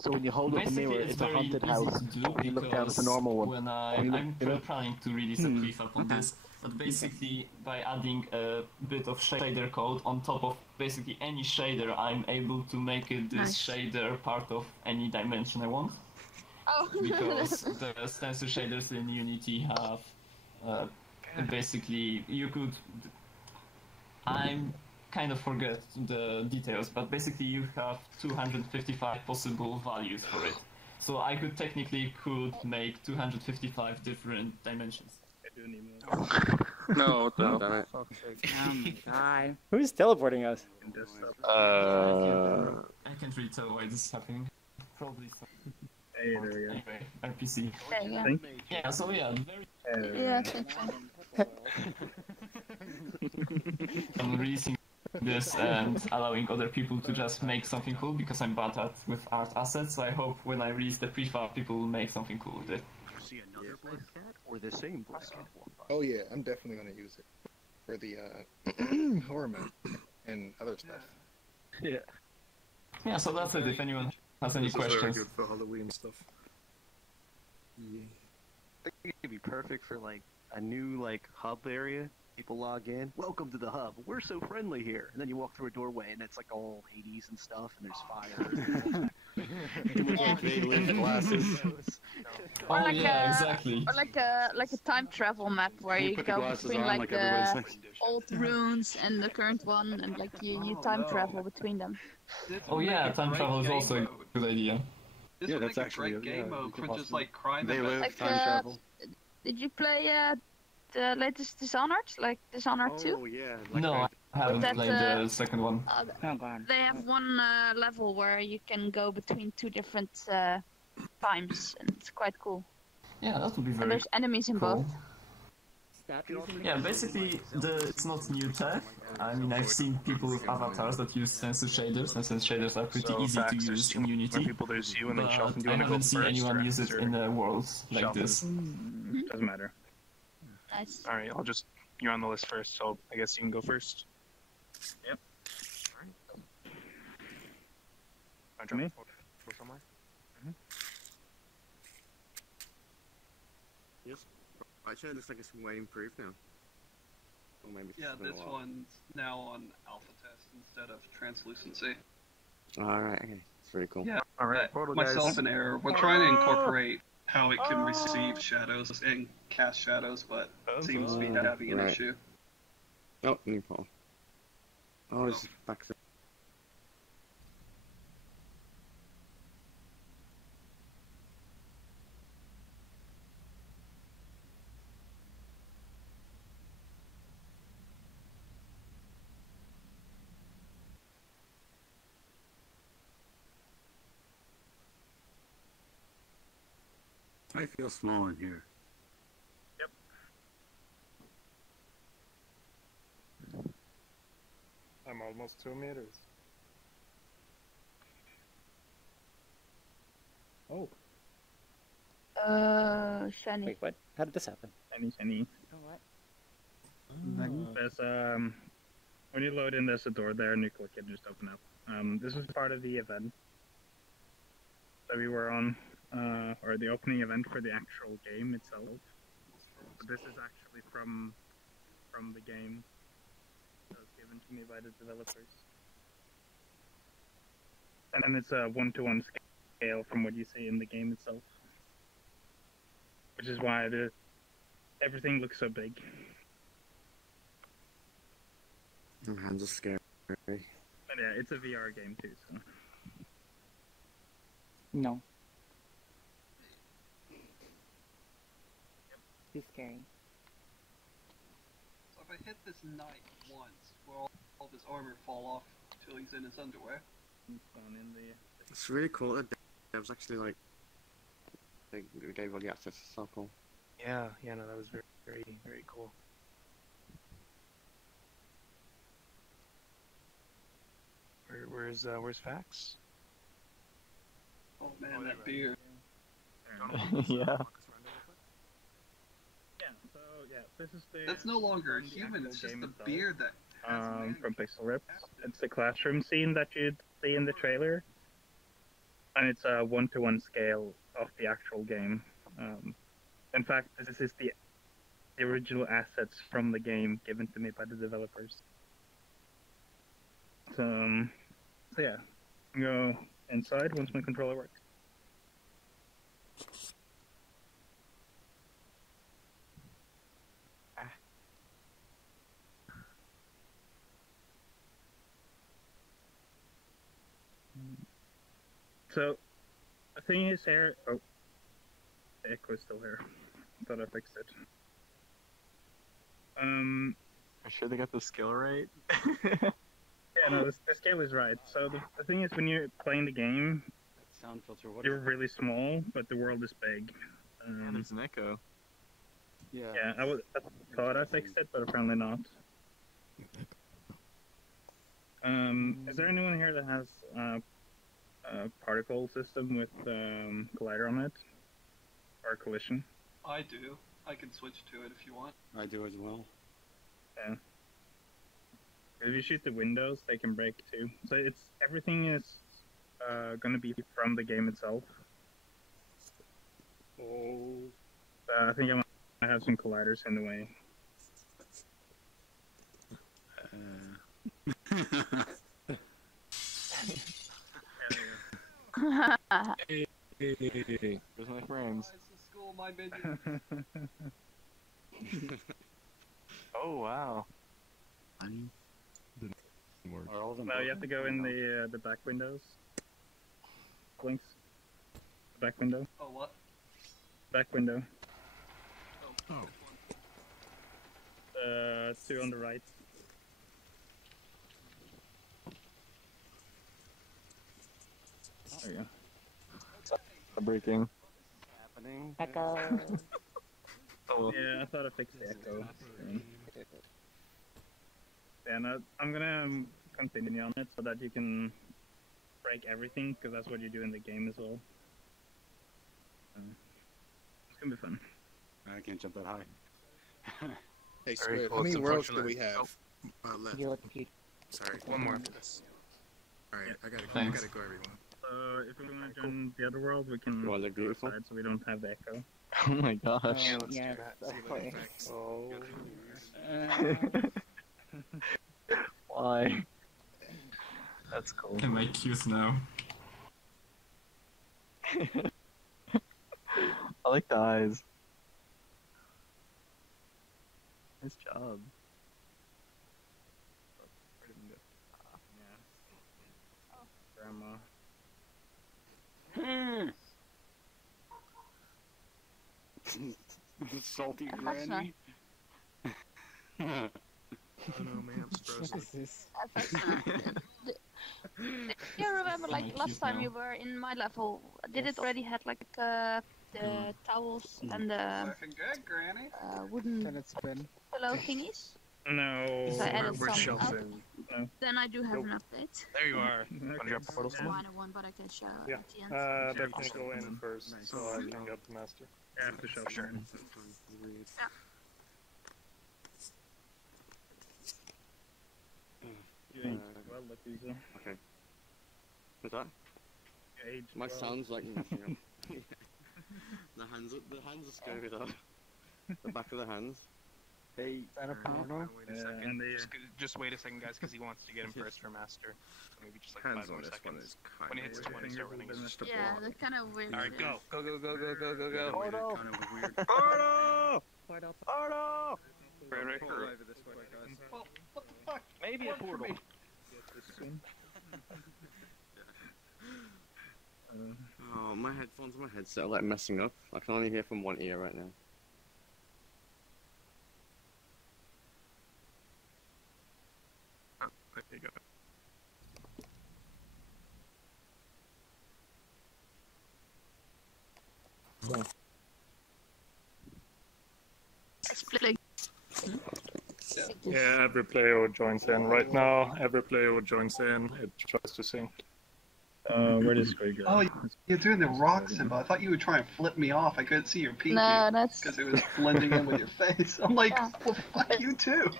So when you hold up the Basically, mirror, it's it's a very haunted easy house. to do When you look down, it's a because normal one. when When you I'm look- planning to release a prefab on this, but basically by adding a bit of shader code on top of basically any shader, I'm able to make it this Nice. shader part of any dimension I want. Oh. Because the stencil shaders in Unity have basically you could. I'm kind of forget the details, but basically you have 255 possible values for it. So I could technically make 255 different dimensions. No, no. Damn it. Oh my god. Who's teleporting us? I can't really tell why this is happening. Probably some. Hey, there we go. Anyway, RPC. There you go. Think? Yeah, so yeah, very. Yeah, I think so. I'm releasing this and allowing other people to just make something cool because I'm bad at with art assets. So I hope when I release the prefab, people will make something cool with it. See another black cat or the same black cat walk by? Oh yeah, I'm definitely gonna use it for the horror map and other stuff. Yeah. Yeah, so that's it. If anyone has any This is very questions. good for Halloween stuff. Yeah. I think it'd be perfect for like a new like hub area. People log in. Welcome to the hub. We're so friendly here. And then you walk through a doorway and it's like all Hades and stuff, and there's fire. Glasses. Or Oh like yeah, a, exactly. Or like a time travel map where you put the go glasses between on like like everybody's the like- old runes and the current one, and like you time travel between them. Oh yeah, time travel is also a good idea. This Yeah, would that's make a actually great game mode you could for just like crime They live, events. Like, time travel. Did you play the latest Dishonored, like Dishonored 2? Oh yeah. Like No, I haven't That, played the second one. Oh god. They have one level where you can go between two different times, and it's quite cool. Yeah, that would be And very there's enemies in cool. both. Yeah, basically, it's not new tech. I mean, I've seen people with avatars that use stencil shaders, and stencil shaders are pretty So easy to facts, there's use too in many Unity. people, there's you, and then But Shelton, do you I wanna go haven't seen first, anyone or use it is in a world like Shelton? this. Doesn't matter. Nice. All right, you're on the list first, so I guess you can go first. Yep. Want to drop Me? a photo somewhere? Yes. Actually, it looks like it's way improved now. Or maybe it's Yeah, been a this while. one's now on alpha test instead of translucency. Alright, okay. It's very cool. Yeah, All right, photo myself guys. and error. We're trying to incorporate how it can receive shadows and cast shadows, but it seems to be having an Right. issue. Oh, new poll. Oh, it's back there. I feel small in here. I'm almost 2 meters. Oh. Shiny. Wait, what? How did this happen? Shiny. What? There's when you load in, there's a door there, and you click it, and just open up. This was part of the event that we were on, or the opening event for the actual game itself. But this is actually from the game that was given to me by the developers, and it's a 1-to-1 scale from what you see in the game itself, which is why everything looks so big. My hands are scary. But yeah, it's a VR game too, so. No. Too scary. So if I hit this knight once, will all of his armor fall off till he's in his underwear? It's really cool that there was actually like they gave all the access. It's so cool. Yeah, no, that was very, very cool. Where's Fax? Oh man, that beard. Yeah. This is the. That's no longer a human, it's just the beard that from Pixel Rips. It's the classroom scene that you'd see in the trailer, and it's a 1-to-1 scale of the actual game. In fact, this is the original assets from the game given to me by the developers. So yeah, I can go inside once my controller works. So, the thing is here. Oh, the echo is still here. Thought I fixed it. I'm sure they got the skill right. Yeah, no, the scale is right. So the thing is, when you're playing the game, Sound filter. What you're really small, but the world is big. Yeah, there's an echo. Yeah. Yeah, I thought I fixed it, but apparently not. Is there anyone here that has a particle system with collider on it, or collision? I do. I can switch to it if you want. I do as well. Yeah. If you shoot the windows, they can break too. So everything is gonna be from the game itself. Oh. I think I might have some colliders in the way. Hey, where's my friends? School, my minion. Oh wow. Are all of them No, you have to go in the back windows. Blinks. The back window. Oh, what? Back window. Oh. Two on the right. There you go. Breaking. Happening. Echo. Oh. Yeah, I thought I fixed the echo. Yeah, no, I'm gonna continue on it so that you can break everything, because that's what you do in the game as well. It's gonna be fun. I can't jump that high. Hey, Very Squid, cool. how many It's worlds do unfortunate. we have left? You look cute. Sorry. One more after this. Alright, I gotta Thanks. go, everyone. So if we want to join the other world, we can Well, they're go beautiful. outside so we don't have the echo. Oh my gosh. Oh, let's yes, do that. of See you course. later. Thanks. Oh. Why? That's cool. In my queues now. I like the eyes. Nice job. Grandma. Salty That's granny. Oh no, maps frozen. Do you remember, like, last time you were in my level, did it already had, like, the the towels and the Looking good, Granny. wooden Can it spin? pillow thingies. No, So I added we're some shelving. No. Then I do have an update. There you are. Want to drop a portal It's a symbol? minor one, but I can show Yeah. at the end. Definitely go in first, so I can get the master. Yeah, for sure. Sure. You ain't well lucky, so. Okay. What's that? Age My 12. sound's like messing up. The hands are scary though. The back of the hands. Hey, Wait a second. and they- Just wait a second, guys, because he wants to get him first for master. So maybe just like Hands 5 more on this one seconds. is kind When he of hits weird. 20, start running. Yeah, they're kind of weird. Alright, go. Go, go, go, go, go, go, go. Portal! Kind of weird. Portal! Portal. Portal! Right, Pull over this way, guys. Well, what the fuck? Maybe a Work for portal. me. Oh, my headphones and my headset are like messing up. I can only hear from one ear right now. There you go. Split. Yeah, every player who joins in. Right now, every player who joins in, it tries to sync. Where does Squid go? Oh, you're doing the rock symbol. I thought you were trying to flip me off. I couldn't see your pinky. No, that's Because it was blending in with your face. I'm like, well, fuck you too.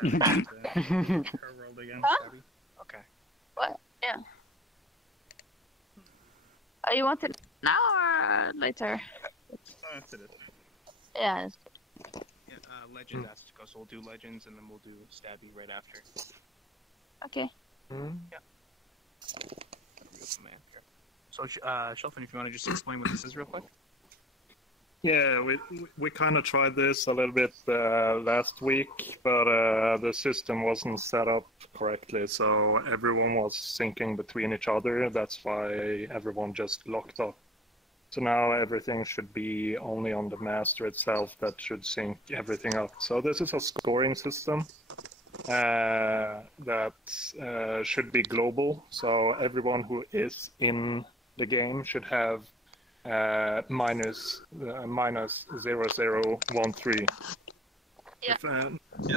Her rolled again. Huh? Abby. Okay. What? Yeah. Oh, you want it now or later? That's it. Yeah. It's Yeah, Legends has to go, so we'll do Legends and then we'll do Stabby right after. okay. Yeah. So, Shelfin, if you want to just explain what this is real quick. Yeah, we kind of tried this a little bit last week, but the system wasn't set up correctly, so everyone was syncing between each other. That's why everyone just locked up. So now everything should be only on the master itself that should sync everything up. So this is a scoring system that should be global. So everyone who is in the game should have minus 0013. Yeah. If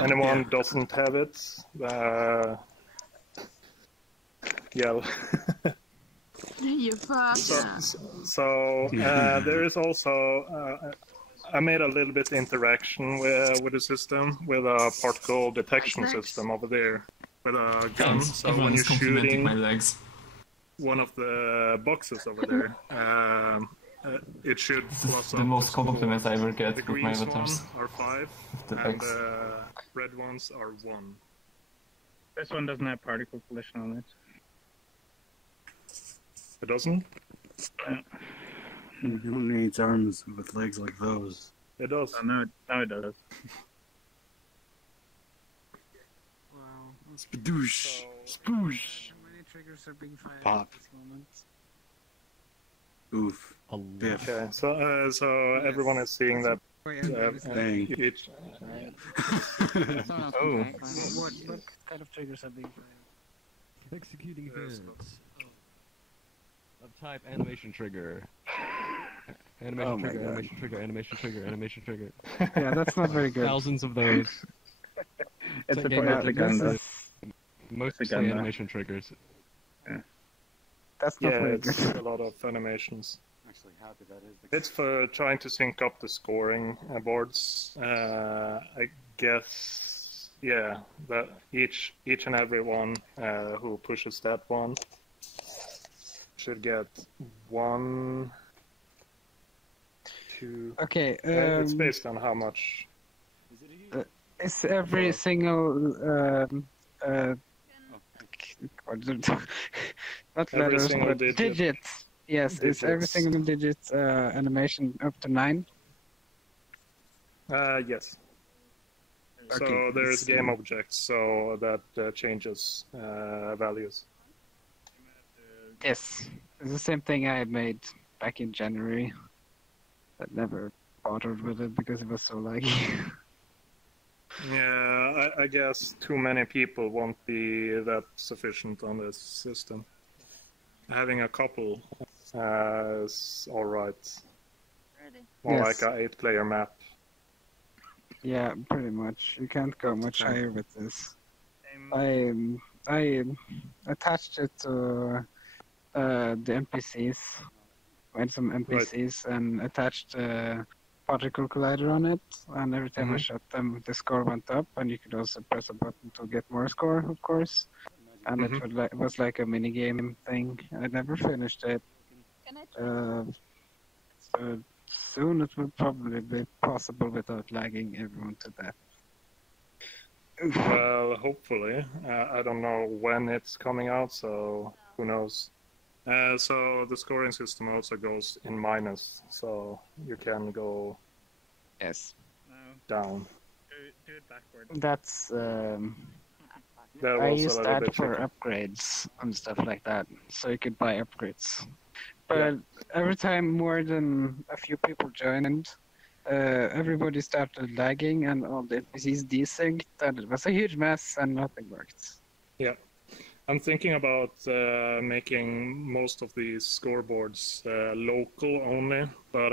anyone doesn't have it, yell. You fuck. So there is also I made a little bit interaction with the system with a particle detection system over there with a gun. Thanks. So when Everyone's you're complimenting shooting my legs. one of the boxes over there, it should plus The most compliments I ever get the with my green avatars. ones are 5 The and legs. the red ones are 1. This one doesn't have particle collision on it. It doesn't? Who needs arms with legs like those? It does. No, it does. Wow. Spadoosh! Spoosh! How many triggers are being fired Pop. at this moment? Oof. Biff. Okay, so everyone is seeing that. Bang. Each, Oh. What kind of triggers are being fired? Executing events. Of type animation trigger. Animation Oh my trigger, God. animation trigger, animation trigger, animation trigger. Yeah, that's not very good. Thousands of those. It's a game propaganda. Mostly Propaganda. animation triggers. That's not yeah, very it's good. a lot of animations. Actually happy that is. It's for trying to sync up the scoring boards. I guess, yeah, that each and every one who pushes that one should get 1, 2. Okay. It's based on how much. Is every single not Every letters, single but digit. digits? Yes, is every Digits. single digit animation up to 9? Yes. Okay, So there's let's see. game objects, so that changes values. Yes, it's the same thing I made back in January. But never bothered with it because it was so laggy. Yeah, I guess too many people won't be that sufficient on this system. Having a couple is alright. More Yes. like a 8-player map. Yeah, pretty much. You can't go much Okay. higher with this. I attached it to the NPCs, made some NPCs, and attached a particle collider on it. And every time I shot them, the score went up. And you could also press a button to get more score, of course. And it was like a mini game thing. I never finished it. So soon it will probably be possible without lagging everyone to death. Well, hopefully. I don't know when it's coming out, so who knows. So the scoring system also goes in minus, so you can go down. Do it backward. That's That I was a used little that bit for tricky. upgrades and stuff like that, so you could buy upgrades. But every time more than a few people joined, everybody started lagging and all the NPCs desynced, and it was a huge mess and nothing worked. Yeah. I'm thinking about making most of these scoreboards local only, but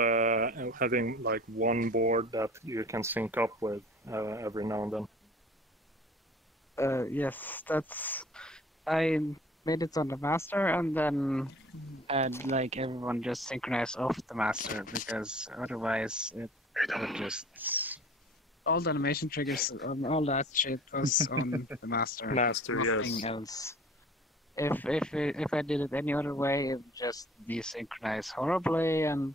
having like one board that you can sync up with every now and then. Yes, I made it on the master and then had like everyone just synchronize off the master because otherwise it would just all the animation triggers and all that shit was on the master. Nothing Yes. else. If I did it any other way, it would just be synchronized horribly, and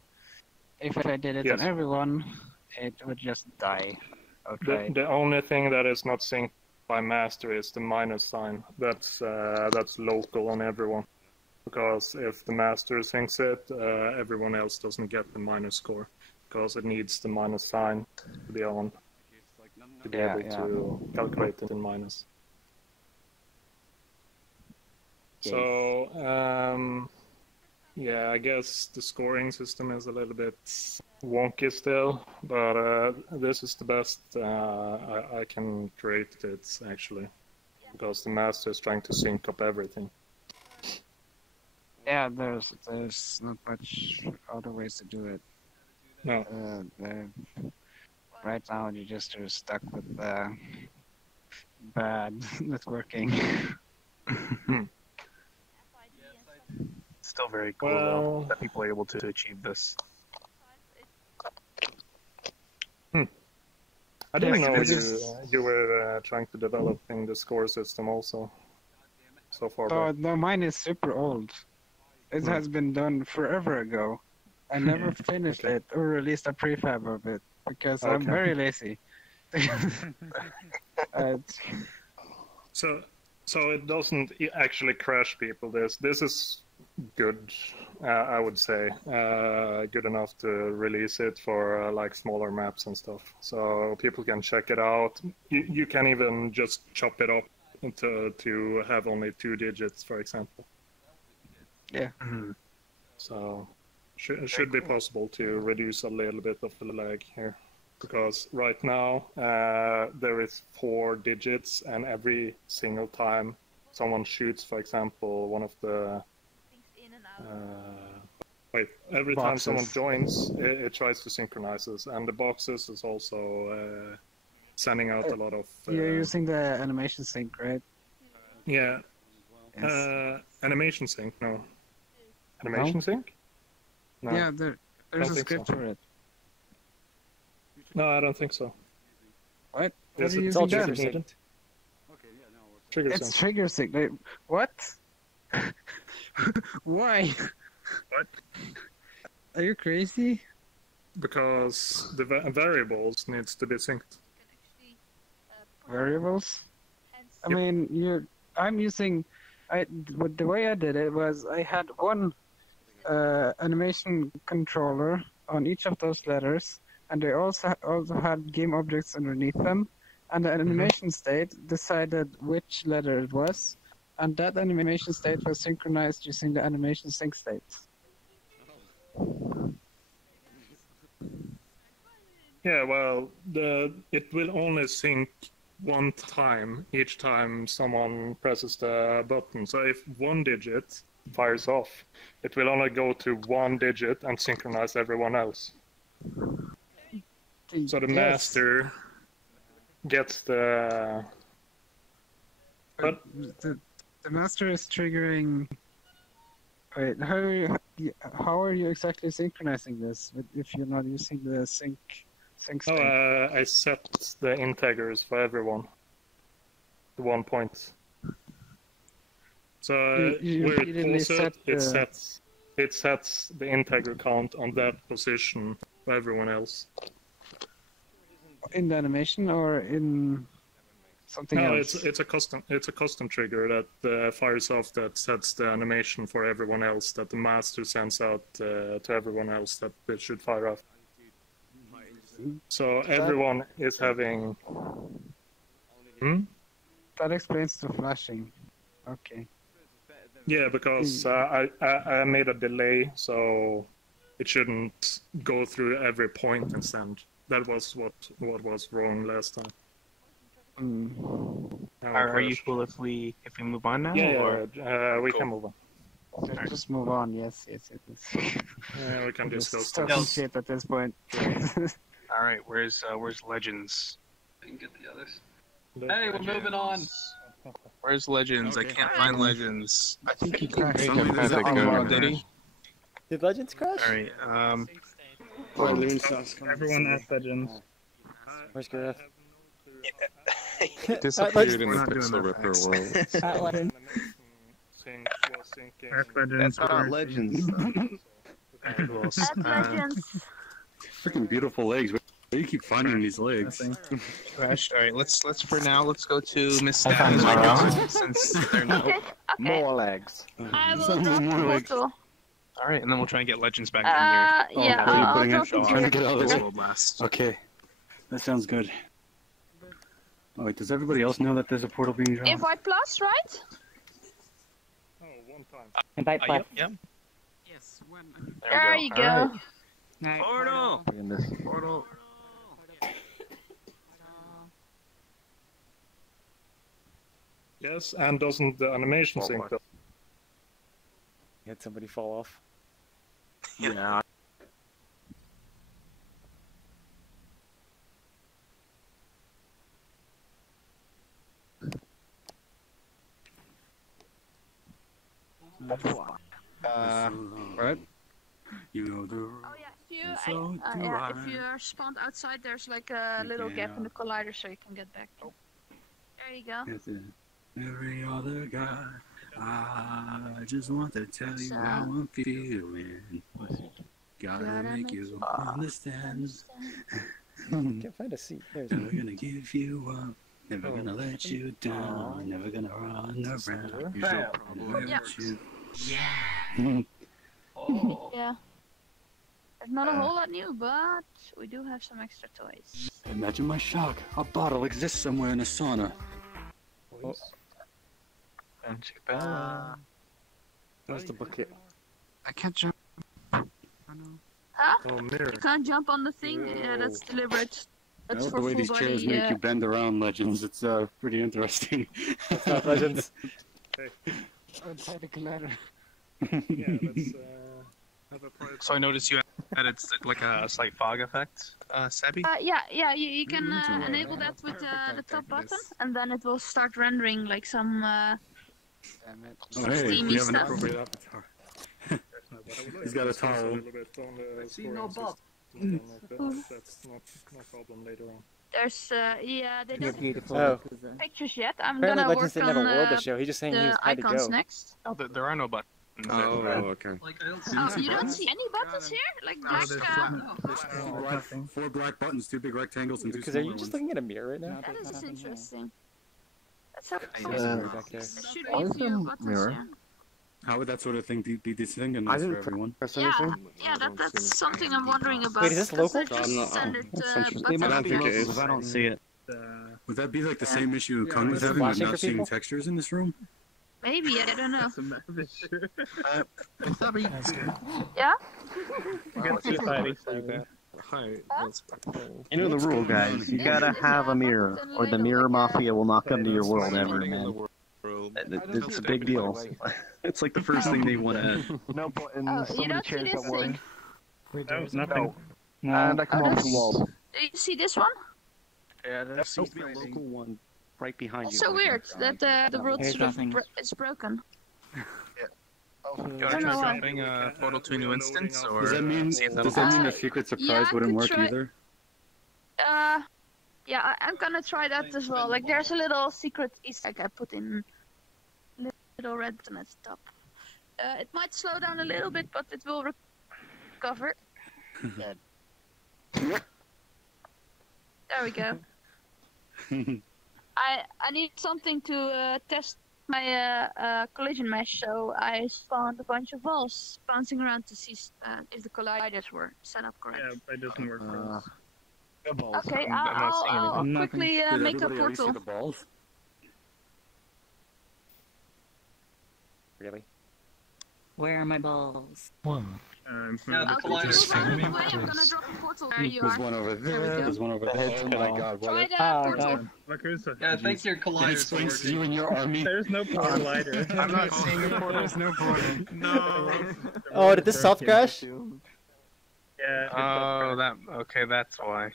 if I did it on everyone, it would just die outright. The only thing that is not synced by master is the minus sign. That's local on everyone. Because if the master syncs it, everyone else doesn't get the minus score. Because it needs the minus sign to be on. To be able to calculate it in minus. So, yeah, I guess the scoring system is a little bit wonky still, but this is the best I can create it, actually, because the master is trying to sync up everything. Yeah, there's not much other ways to do it. No. Right now, you just are stuck with bad networking. Still very cool though that people are able to achieve this. I didn't know you were trying to developing the score system also. So far. No, mine is super old. It has been done forever ago. I never finished it or released a prefab of it because I'm very lazy. So it doesn't actually crash people. This is good, I would say. Good enough to release it for like smaller maps and stuff. So people can check it out. You can even just chop it up to have only 2 digits, for example. Yeah. So it should be possible to reduce a little bit of the lag here. Because right now there is 4 digits, and every single time someone shoots, for example, one of the every time someone joins, it tries to synchronize us, and the boxes is also sending out a lot of. You're using the animation sync, right? Yeah. Yes. Animation sync, no. Animation sync? No. Yeah, there's a script for it. No, I don't think so. What? It's all trigger sync. It's trigger sync. Like, what? Why? What? Are you crazy? Because the variables needs to be synced. Variables? I mean, I'm using. The way I did it was I had one animation controller on each of those letters, and they also had game objects underneath them, and the animation state decided which letter it was, and that animation state was synchronized using the animation sync state. Yeah, well, it will only sync one time each time someone presses the button. So if 1 digit fires off, it will only go to 1 digit and synchronize everyone else. So the master gets the. But the master is triggering. Wait, how are you exactly synchronizing this if you're not using the sync state? I set the integers for everyone. The 1 point. So where it pulls it sets the integer count on that position for everyone else. In the animation or in something else? No, it's a custom trigger that fires off that sets the animation for everyone else that the master sends out to everyone else that it should fire off. So everyone is having. That explains the flashing. Okay. Yeah, because I made a delay, so it shouldn't go through every point and send. That was what was wrong last time. Are you cool if we move on now? Yeah, we can move on. Just move on. Yes. Yeah, we can discuss talking shit at this point. All right, where's Legends? I can get the others. Hey, we're moving on. Where's Legends? I can't find Legends. I think he crashed. Did he? Did Legends crash? All right. Everyone ask Legends. Where's Griff? Disappeared in the Pixel Ripper world. That's not Legends. Legends. Freaking beautiful legs. Where do you keep finding these legs? Crashed. All right, let's for now let's go to Miss Stabbins since they're not more legs. I will drop the portal. All right, and then we'll try and get Legends back in here. Yeah, I'll drop the Trying to get out of the way. Blast. Okay, that sounds good. Oh wait, does everybody else know that there's a portal being dropped? Invite plus, right? Oh, 1 time. Invite plus. Yep. Yes. There you go. Portal. Portal. Yes, and doesn't the animation sync though? Had somebody fall off. Yeah. Right? You know the If you're spawned outside, there's like a little gap in the collider, so you can get back. There you go. Every other guy, I just want to tell you how I'm feeling. Gotta make you understand. Can't find a seat. Never gonna give you up. Never gonna let you down. Never gonna run around. Here's no problem with you. Yeah. Yeah. There's not a whole lot new, but we do have some extra toys. Imagine my shock. A bottle exists somewhere in a sauna. Where's the bucket? I can't jump. Huh? Oh, mirror. You can't jump on the thing? Yeah, that's deliberate. I That's love for the way full these body, chairs make you bend around, Legends. It's pretty interesting. It's not Legends. Outside the collider. Yeah, let's have a private. So I noticed you added like a slight fog effect, Sabby. Yeah, you can enable that with the top button, and then it will start rendering like some Oh, hey, steamy you have an stuff. appropriate avatar. He's got a towel. I see no Bob. That's not no problem later on. There's they don't beautiful. have pictures yet. I'm Apparently gonna Legends work didn't on have a world to show. He just saying he the had to icons go. next. Oh, there are no buttons. Oh, okay. Like, I don't see Oh, you don't see any buttons here? Like black Four black buttons, 2 big rectangles, and 2 Because smaller are you ones. just looking at a mirror right now? That is interesting. That's so back there. There should be a few buttons here. How would that sort of thing be distinguished for everyone? Yeah, that's something I'm wondering about. Wait, is this local? Just send it They buttons might be here. locals if I don't see it. Would that be like the same issue Kung was Is it having with flashing not for seeing people? textures in this room? Maybe, I don't know. Sabby. Yeah? Hi. You know the rule, guys. You gotta have a mirror, or the mirror mafia will not come to your world ever, man. It's a big deal. It's like the first thing they want to add. No buttons. Oh, Some you of the don't see chairs this don't work. thing? No, nothing. And I come Oh, off the that's- wall. Do you see this one? Yeah, there seems to be a local one right behind That's you. so weird that the world Here's sort of nothing. is broken. Do you want to I don't try know why. dropping a portal to a new instance, or Does that mean see if that'll does that mean Uh, the secret surprise yeah, I wouldn't could work try- either? Yeah, I'm gonna try that as well. Like, there's a little secret Easter egg I put in little red button at the top. It might slow down a little bit, but it will recover. There we go. I need something to test my collision mesh, so I spawned a bunch of balls bouncing around to see if the colliders were set up correct. Yeah, but it doesn't work for us. Okay, I'm not seeing I'll anything. quickly Did make a everybody at least see portal. the balls? Really? Where are my balls? Quickly move out of the way, I'm gonna drop a portal where you There's are. one over There we there. go. There's one over there. Oh my God! Try What? the portal. Yeah, I think your colliders are Thanks working. you and your army. There's no collider. I'm not seeing a portal. There's no portal. No. Oh, did this soft crash? Yeah. Oh, that. Okay, that's why.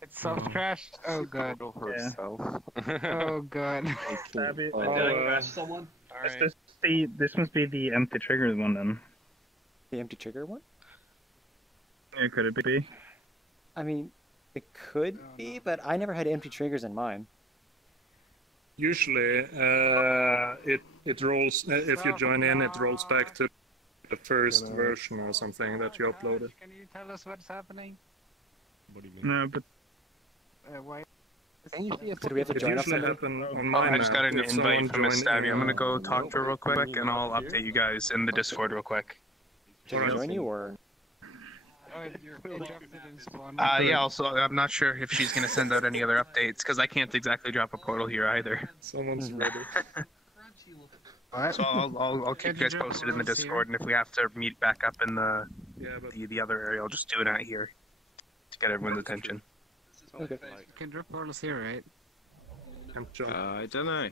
It's soft crashed. Oh god. Yeah. Oh god. Stabby. Did I crash someone? This must be the empty triggers one then. The empty trigger one? Yeah, could it be? I mean, it could be, but I never had empty triggers in mine. Usually, it rolls. If you join in, it rolls back to the first version or something that you uploaded. Can you tell us what's happening? What do you mean? No, but Why? So do we have to It join up usually somebody? happen on Oh, my I just got an map. If someone invite from Miss joined Stabby. I'm gonna go in- talk to her real quick, and I'll update you guys in the Discord real quick. Should I join you or? Yeah. Also, I'm not sure if she's gonna send out any other updates because I can't exactly drop a portal here either. Someone's ready. So I'll keep you guys posted in the Discord, and if we have to meet back up in the other area, I'll just do it out here to get everyone's attention. Okay. You can drop portals here, right? I don't know.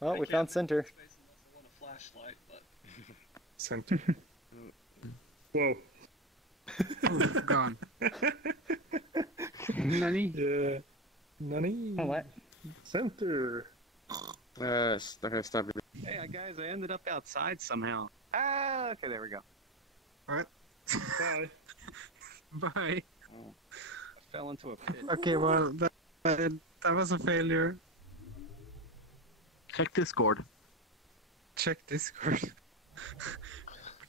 Well, we found center. Center. Whoa. Gone. Nani? Yeah. Nani? Oh, what? Okay, Center. Stabby. Hey guys, I ended up outside somehow. Ah, okay, there we go. Alright. Bye. Bye. Oh, I fell into a pit. Okay, well, that was a failure. Check Discord. Check Discord.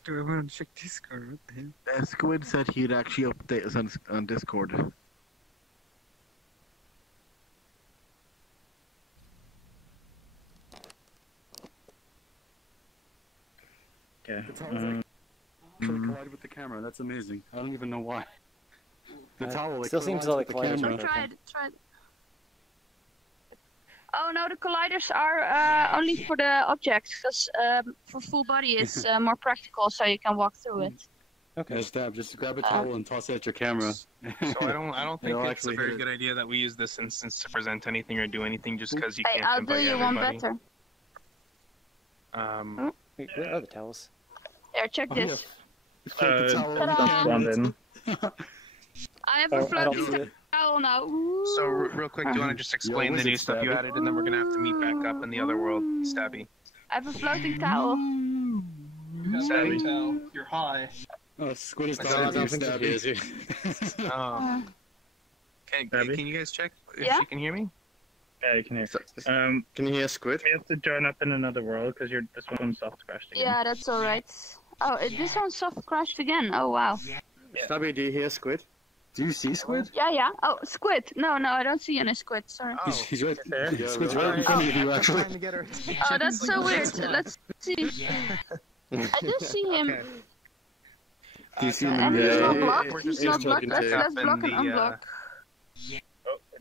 Do I want to check Discord? What the hell? Squid said he'd actually update us on Discord. Okay. The towel's like actually collided with the camera. That's amazing. I don't even know why. The towel like still seems collides like with the collided camera. with Try it. Oh no, the colliders are only for the objects, because for full body it's more practical, so you can walk through it. Okay. Stab. Just grab a towel and toss it at your camera. So I don't think It'll it's a actually very hit it. good idea that we use this instance to present anything or do anything just because you Hey, can't I'll do invite you one everybody. better. Wait, where are the towels? Here, check this. The towel on the Ta-da! camera. I have a I don't floating see it. towel now. So real quick, do you want to just explain the was new it stuff you Stabby? added, and then we're gonna have to meet back up in the other world, Stabby. I have a floating towel. You have Stabby. to tell. You're high. Oh, Squid is I dying don't to think Stabby. Oh. Can you guys check if Yeah? she can hear me? Yeah, you can hear. Can you hear Squid? We have to join up in another world because this one soft crashed again. Yeah, that's alright. Oh, this one soft crashed again. Oh wow. Stabby, do you hear Squid? Do you see Squid? Yeah. Oh, squid. No, I don't see any squid. Sorry. He's right there. Squid's right in front of you, actually. Oh, that's so weird. Let's see. I do see him. Do you see him And in he's the... not We're blocked. He's just not blocked. talking Let's back up block in and the, unblock.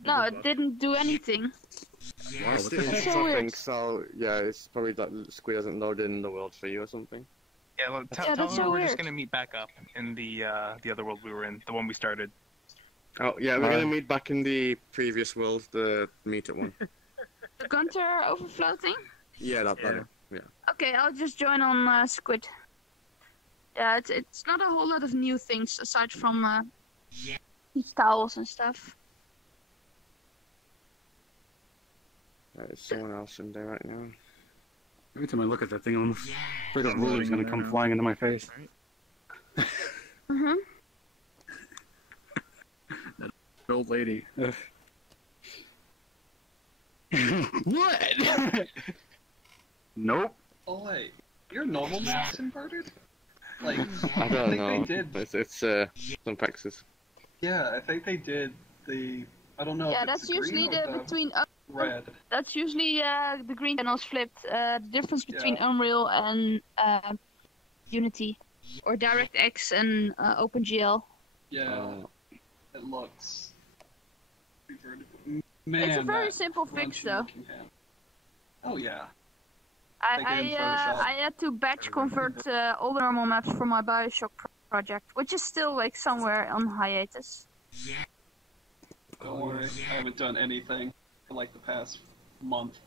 No, it didn't do anything. I still That's so something, weird. so yeah, it's probably that Squid hasn't loaded in the world for you or something. Yeah, well, Yeah, tell that's them so we're just weird. gonna meet back up in the other world we were in, the one we started. Oh yeah, we're gonna meet back in the previous world, the Meetup one. Gunter overfloating? Yeah, that. Yeah. Okay, I'll just join on squid. Yeah, it's not a whole lot of new things aside from beach towels and stuff. There's someone else in there right now. Every time I look at that thing, I'm afraid a ruler's gonna come flying into my face. Mhm. That old lady. What? Nope. Oh wait, your normal map's inverted? Like, I don't think know. they did. It's some Praxis. Yeah, I think they did the. I don't know. Yeah, if it's that's the green usually or the the between. red. That's usually the green channels flipped. The difference between Unreal and Unity, or DirectX and OpenGL. Yeah, it looks inverted. Man, It's a very that simple fix, though. crunchy-looking hand. Oh yeah. I had to batch convert all the normal maps for my Bioshock project, which is still like somewhere on hiatus. Don't worry, I haven't done anything for like the past month.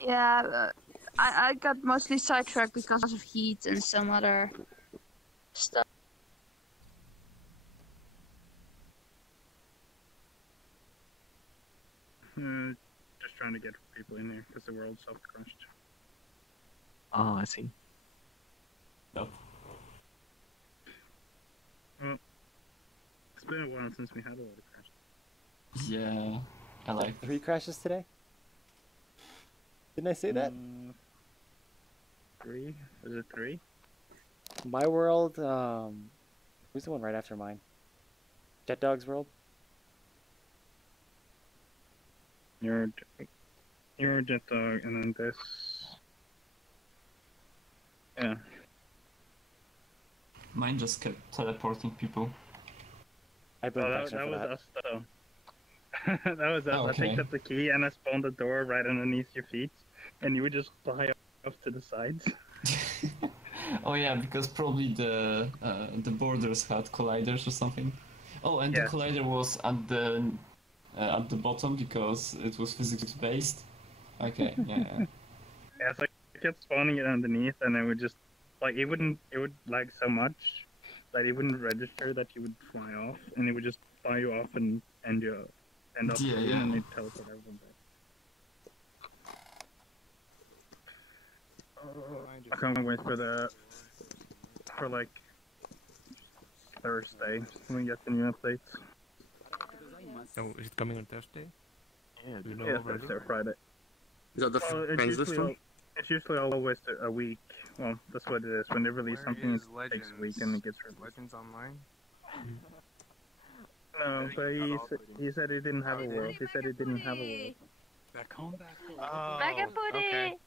Yeah, I got mostly sidetracked because of heat and some other stuff. Just trying to get people in here because the world's self-crushed. Oh, I see. No. Well, it's been a while since we had a lot of crashes. Yeah, I like 3 crashes today? Didn't I say that? 3? Was it 3? My world, who's the one right after mine? Jet Dog's world? Your Jet Dog, and then this. Yeah. Mine just kept teleporting people. I Oh, that was us, though. That was us. Okay. I picked up the key and I spawned the door right underneath your feet, and you would just fly off to the sides. Oh yeah, because probably the borders had colliders or something. Oh, and Yeah. the collider was at the bottom because it was physics based. Okay, yeah. Yeah, so I kept spawning it underneath, and it would just it would lag so much that it wouldn't register that you would fly off, and it would just fly you off and end up Yeah, in, yeah. and it teleport everyone back. I can't wait for like Thursday when we get the new updates. Oh, is it coming on Thursday? Yeah, Do you know Yeah, already? Thursday or Friday. Is that the It's friends list usually one? It's usually always a week. Well, that's what it is. When they release something, it takes a week and it gets released. Legends Online? No, but he said he didn't have a world. He said he didn't have a world. Back home, back home. Oh, okay.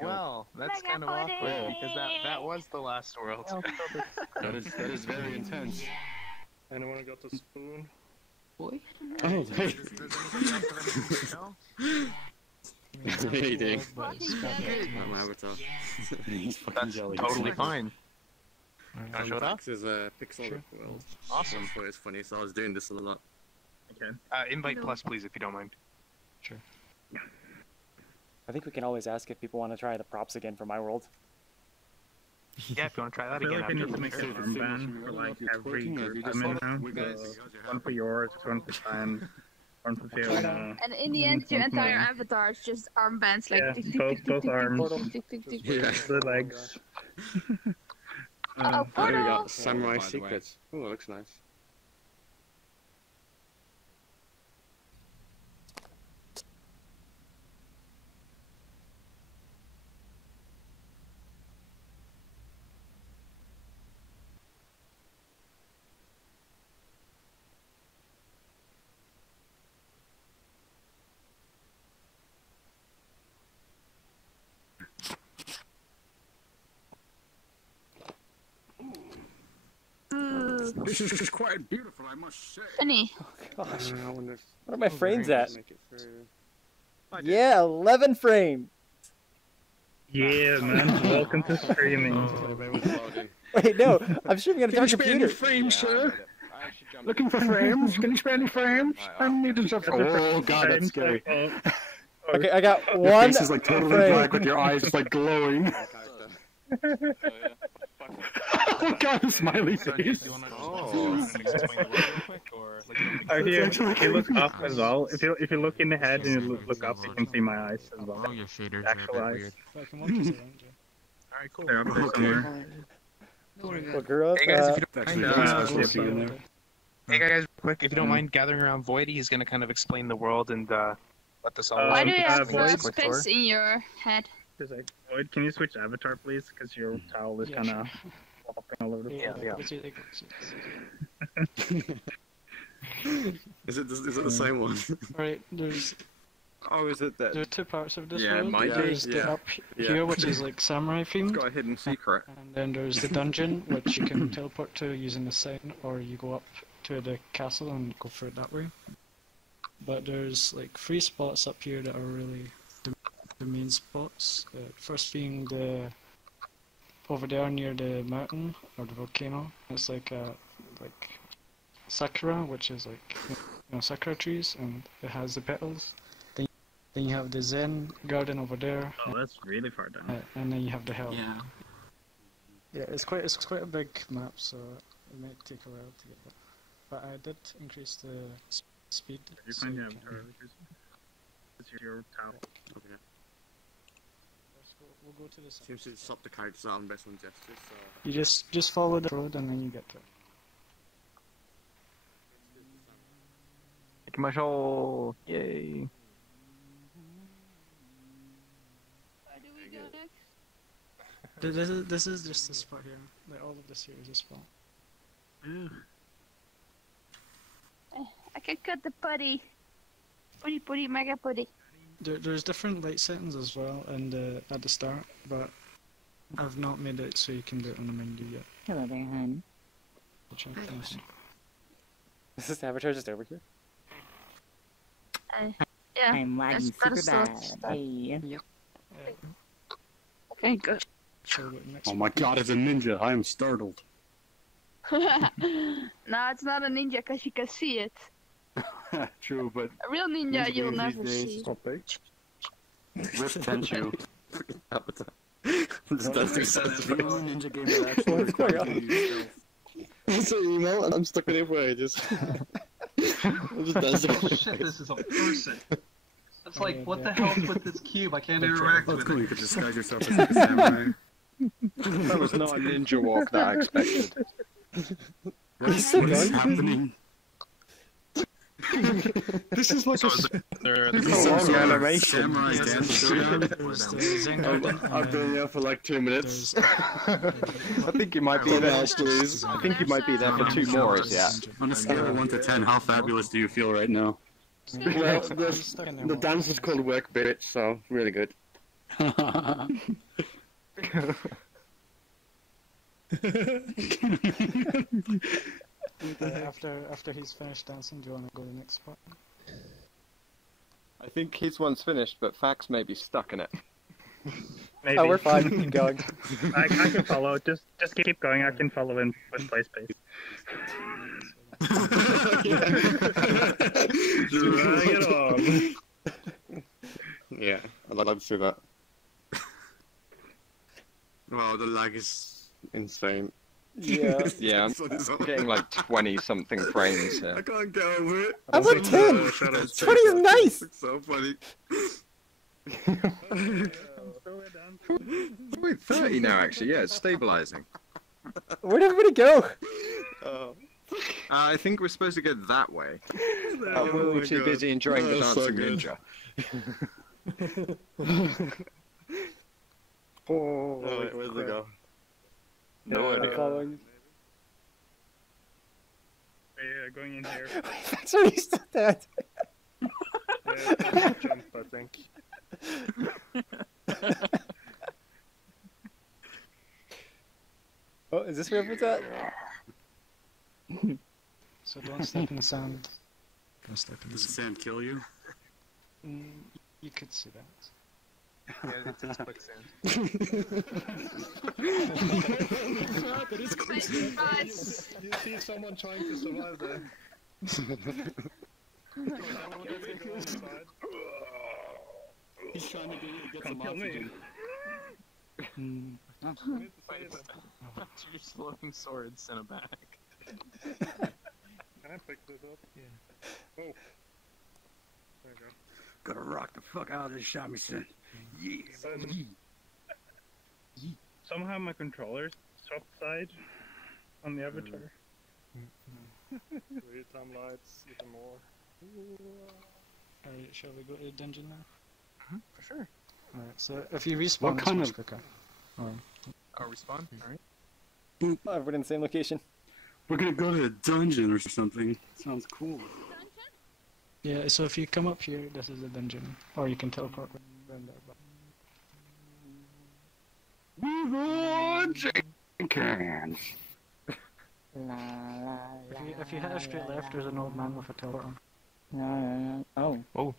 Well, that's Mega kind of awkward pudding. because that was the last world. That is very intense. Anyone got a spoon? Oh, Does anybody else have anything to know? Hey, Ding. Fucking My avatar. He's fucking That's jelly. totally fine. Can I show it off? This is a pixel world. Awesome. So it's funny, so I was doing this a lot. Okay. Invite plus, please, if you don't mind. Sure. I think we can always ask if people want to try the props again for my world. Yeah, if you want to try I that feel again like we after. need to make an armband for like every group I'm in now. So, one for yours, one for Stan, one for Fiona. And in the end, your one for entire mine. avatar is just armbands, like Yeah, tick, tick, both tick, tick, tick, arms. tick, tick, tick, tick. Yeah. The legs. Oh, Oh, we portal! got Samurai Secrets. Oh, that looks nice. This is quite beautiful, I must say. Funny. Gosh, I wonder if what are my frames at? make it through. Yeah, 11 frames. Yeah, man. Welcome to streaming. Wait, no, I'm streaming on a Can you different spare any computer. frames, sir? Looking for frames? Can you spare any frames? I need some. Oh god, that's scary. Okay, I got Your one face is like totally frame. black with your eyes just like glowing. Oh god, smiley face. Do you want to explain the world real quick, or like? If you look up as well, if you look in the head and you look up, you can see my eyes as well. Oh, your shaders Actual are a bit eyes. weird. I can watch this around you. Alright, cool. They're up there somewhere. Well, grew up. Hey guys, if you don't Actually, mind, hey guys, real quick, if you don't mind gathering around Void, he's gonna kind of explain the world and let this all. Why do you have Void? space in your head? Void, can you switch avatar, please? Because your towel is kind of flopping all over the place. Is it the same one? Right, there's Oh, is it that? there are two parts of this Yeah, world. might be, There's the yeah. up here, Yeah. which is like samurai themed. It's got a hidden secret. And then there's the dungeon, which you can teleport to using the sign, or you go up to the castle and go through it that way. But there's like 3 spots up here that are really the main spots. First being the over there near the mountain or the volcano. It's like sakura, which is like sakura trees, and it has the petals. Then you have the Zen garden over there. Oh, that's really far down. And then you have the hell. Yeah. Yeah, it's quite a big map, so it might take a while to get there. But I did increase the speed. You so find you your can- avatar. It's your towel. Okay. We'll go to the side. Seems to stop the characters out based on gestures, so... You just follow the road and then you get to it. Commercial! Yay! Where do we go next? This is just this spot here. Like all of this here is a spot. Yeah. I can cut the putty. Putty, mega putty. There's different light settings as well, and at the start, but I've not made it so you can do it on the menu yet. Hello there, hon. Check this. Is this avatar just over here? Yeah. I'm lagging that's super what- bad. Hey. Yep. Okay, good. Oh my god, it's a ninja. I am startled. No, it's not a ninja because you can see it. True, but A real ninja ninja you'll games never these days see. stop it. Rip Tenchu. Avatar. The only ninja game that actually requires you to use stealth. What's the email? I'm stuck in it for ages. I'm just dancing. Oh shit, this is a person. It's like, what the hell's with this cube? I can't interact Well, with it's cool. it. You could disguise yourself as a samurai. That was not a ninja walk that I expected. What is happening? This is like long animation. Samurai dance showdown. There's the Zen garden. I've been here for like 2 minutes. I think you might be there. I think you might be there for 2 more as yet. On a scale of 1 to 10, how fabulous do you feel right now? Well, the dance is called Work Bitch, so really good. After he's finished dancing, do you want to go to the next spot? I think his one's finished, but Fax may be stuck in it. Maybe. Oh, we're fine. Keep going. I can follow. Just keep going. I can follow in with play space. Drag it on. Yeah, I'd love to see that. Wow, the lag is insane. Yeah, yeah. I'm getting like 20-something frames I here. can't get over it. I'm at 10! 20 is nice! It's so funny. We're at 30 now, actually. Yeah, it's stabilizing. Where'd everybody go? I think we're supposed to go that way. Oh we were my too God. busy enjoying the That's so dancing good. ninja. Oh, where's it go? No idea. Following. Yeah, going in here. Fax, are you still dead? Yeah, jump, I think. Oh, is this where it's at? So don't step in the sand. Don't step in the Does the sand. sand kill you? You could see that. Yeah, it's quicksand. That is Surprise! You see someone trying to survive there. He's trying to get some oxygen. Wait, you're floating swords in a bag. Can I pick this up? Yeah. Oh. There you go. Gotta rock the fuck out of this shamisen. Yeah. Somehow my controller's soft side on the avatar. Real-time lights, even more. Alright, shall we go to the dungeon now? For sure. Alright, so if you respawn, What it's kind much of- quicker. Alright. Oh, respawn? Alright. Oh, everybody in the same location. We're gonna go to the dungeon or something. Sounds cool. Yeah, so if you come up here, this is the dungeon. Or you can teleport around there. But... Jenkins! If you head straight left, there's an old man with a teleport on. No. Oh. Oh.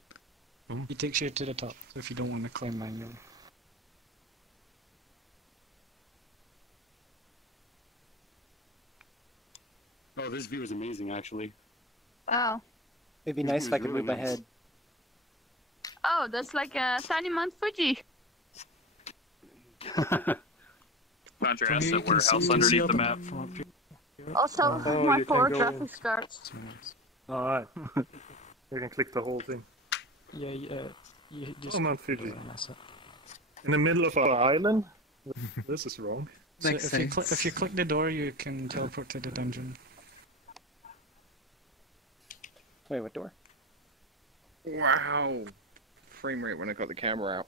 He takes you to the top, so if you don't want to climb manually. Oh, this view is amazing, actually. Wow. It'd be This nice view if I is could really move my nice. head. Oh, that's like a tiny Mount Fuji. Found your From here, asset you can warehouse see underneath all the map. from up here. Also, Oh, my you can poor go- graphics cards. Alright. You can click the whole thing. Yeah, you just... Oh, Mount Fuji. That's it. In the middle of our island? This is wrong. So if you click the door, you can teleport to the dungeon. Wait, what door? Wow. Frame rate when I got the camera out.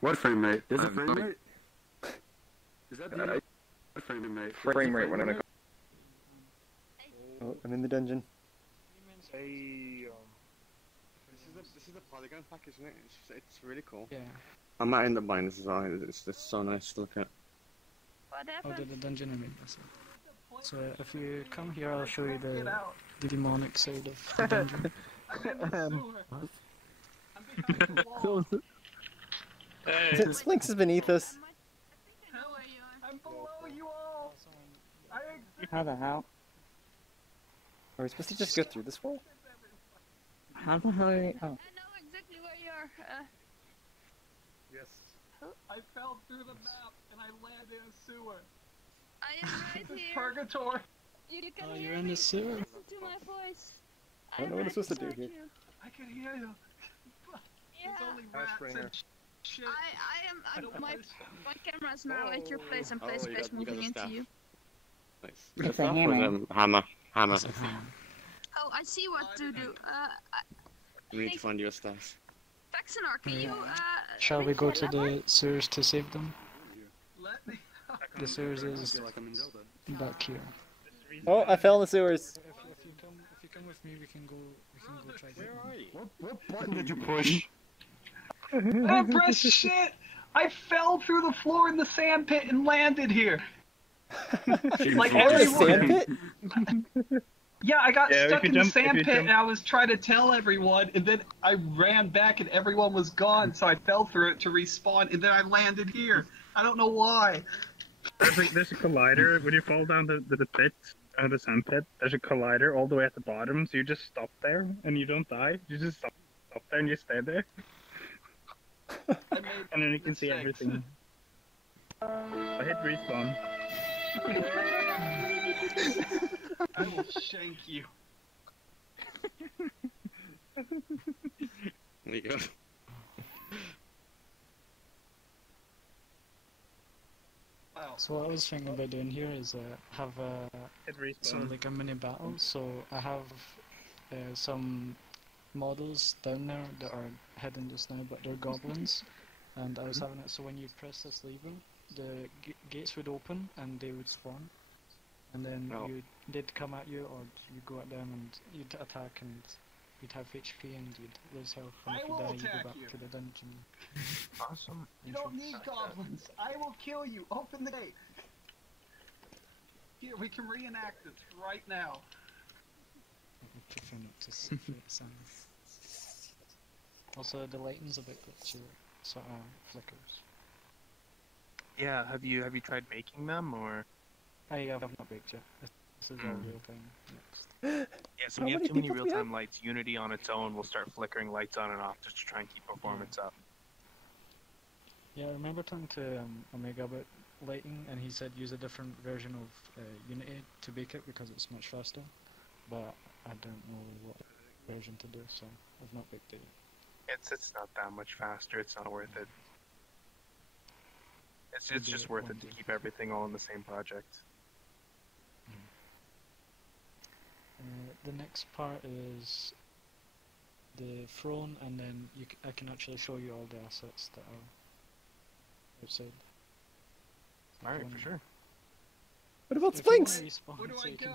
What frame rate? There's a I'm frame not- rate? Is that the what frame rate? Frame rate when I got. Oh, I'm in the dungeon. Hey, this is a polygon pack, isn't it? It's really cool. Yeah. I might end up buying this as well. It's just so nice to look at. What Oh, happened? the dungeon, I mean, that's it. So if you come here, I'll show you the demonic side of the dungeon. Hey. Splinks is beneath us. I'm below you all. How the hell? Are we supposed to just go through this wall? How the hell are you? Oh. I know exactly where you are. Yes. I fell through the map and I landed in a sewer. I am right This is here. purgatory. You can Oh, hear you're in me. the sewer. Listen to my voice. I don't know what I'm supposed to do here. I can hear you. Yeah. It's only rats Springer. and shit. My camera is now at your place and place you space got the moving into staff. you. Nice. It's a That was, hammer. hammer. Hammer. Oh, I see what to do. We need to find your staff. Taxonar, can you Shall we go to the sewers to save them? Let me. The sewers I is feel like I'm in Zelda. back here. Oh, I fell in the sewers. If you come with me, we can go try to. What button did you push? I didn't press shit. I fell through the floor in the sand pit and landed here. Like Oh, the everyone. sand pit? Yeah, I got Yeah, if stuck you in jump- the sand if you pit jump- and I was trying to tell everyone, and then I ran back and everyone was gone, so I fell through it to respawn, and then I landed here. I don't know why. There's a collider. When you fall down the pit, the sand pit, there's a collider all the way at the bottom, so you just stop there and you don't die. You just stop there and you stay there. And then you can see mistakes. everything. I hit respawn. I will shank you. There you go. Wow. So what I was thinking about doing here is have Hit respawn. so like a mini battle. So I have some models down there that are hidden just now, but they're goblins. And I was having it so when you press this lever, the gates would open and they would spawn. And then they'd come at you, or you go at them and you'd attack, and you'd have HP and you'd lose health. And I if you will die, you attack go back you. to the dungeon. Awesome. You don't need goblins. I will kill you. Open the gate. Here, we can reenact this right now. I'm prefer not to see it sounds. Also, the lighting's a bit glitchy, sort of flickers. Yeah, have you tried making them or? I have not baked yet. This is all real time next. Yeah, so when you have too many real-time lights, Unity on its own will start flickering lights on and off just to try and keep performance up. Yeah, I remember talking to Omega about lighting, and he said use a different version of Unity to bake it because it's much faster. But I don't know what version to do, so I've not baked it yet. It's not that much faster. It's not worth it. It's just worth it to keep everything all in the same project. The next part is the throne, and then I can actually show you all the assets that are outside. Alright, for sure. What about Sphinx? Where do I go?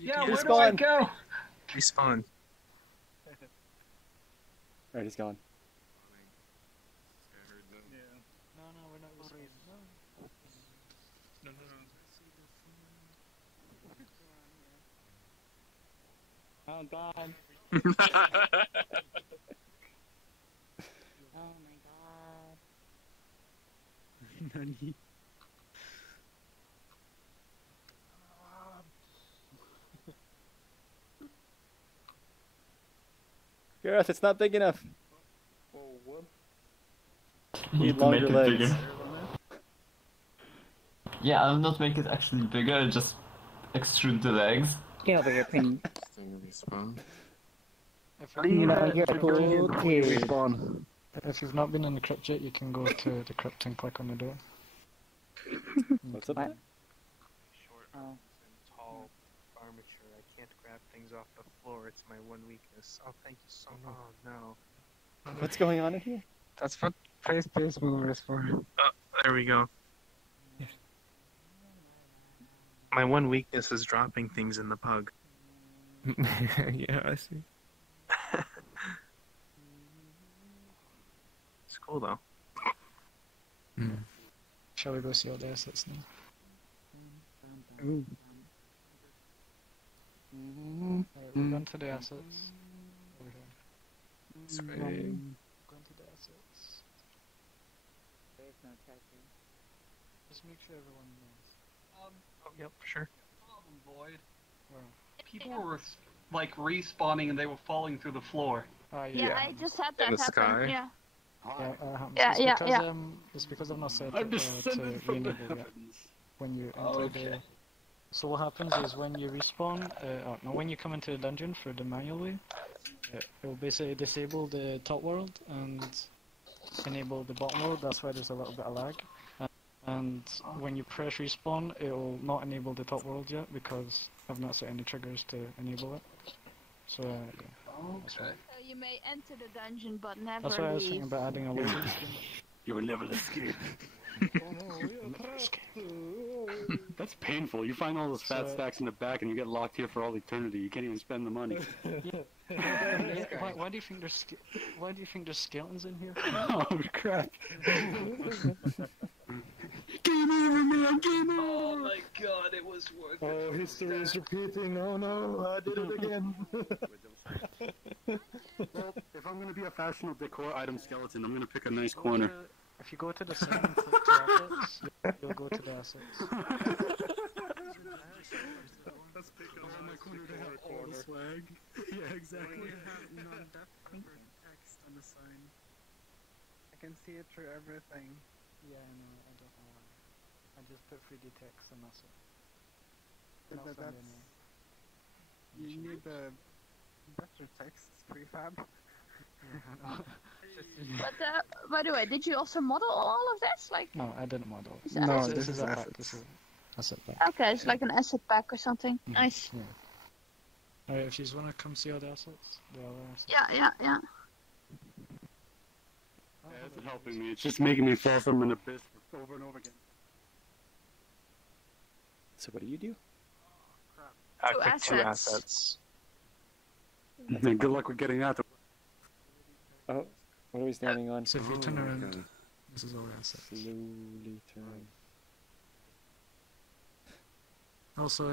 Yeah, where do I go? Respawn. Right, he's gone. No, we're not respawning. No. Oh god. Oh my god. Nani? Gareth, it's not big enough. Oh, what? Need to make longer it legs. bigger. Yeah, I'll not make it actually bigger, I'll just extrude the legs. Get over here, Pin. Respawn. You know, you're a cool kid. If you've not been in the crypt yet, you can go to the crypt and click on the door. What's up? Short arms and tall armature. I can't grab things off the floor. It's my one weakness. Oh, thank you so much. Oh, no. What's going on in here? That's what face-based mover is for. Oh, there we go. My one weakness is dropping things in the pug. Yeah, I see. It's cool though. Shall we go see all the assets now? Ooh. Alright, we're going to the assets. Over here. Sweet. Going to the assets. There's no treasure. Just make sure everyone knows. Oh, yep, for sure. Problem, Void. Where? People were like respawning and they were falling through the floor. Yeah, I just had that In the happen. sky. Yeah. Yeah, it's because I've not set I'm it descended to from the re-enable yet. heavens. When you enter the... So what happens is when you respawn, when you come into the dungeon for the manual way, it will basically disable the top world and enable the bottom world. That's why there's a little bit of lag. And when you press respawn, it will not enable the top world yet because I've not set any triggers to enable it. So yeah, that's why. So you may enter the dungeon, but never That's why I was leave. thinking about adding a loading screen. You will never escape. That's painful. You find all those fat stacks in the back and you get locked here for all eternity. You can't even spend the money. Why do you think there's skeletons in here? Oh crap. Game over, man! Game over! Oh my god, it was worth it. Oh, history is repeating. Oh no, I did it again. Well, if I'm gonna be a fashionable decor item skeleton, I'm gonna pick a nice corner. If you go to the center and click to assets, you'll go to the assets. Let's pick up my corner to have all the swag. Yeah, exactly. Text on the sign. I can see it through everything. Yeah, I know. I don't know why. I just put 3D text and that's it. And But also that's... You need the better text prefab. But by the way, did you also model all of this? Like, No, I didn't model. No, this is a pack. assets. This is asset pack. okay, it's like an asset pack or something. Nice. Yeah. Alright, if you just wanna come see all the assets, the other assets. Yeah. Yeah, it's helping me. It's just making me fall from an abyss over and over again. So what do you do? I Two picked two assets. assets. And good luck with getting that. Oh, what are we standing on? So if you turn around, this is all the assets. Slowly turn. Also,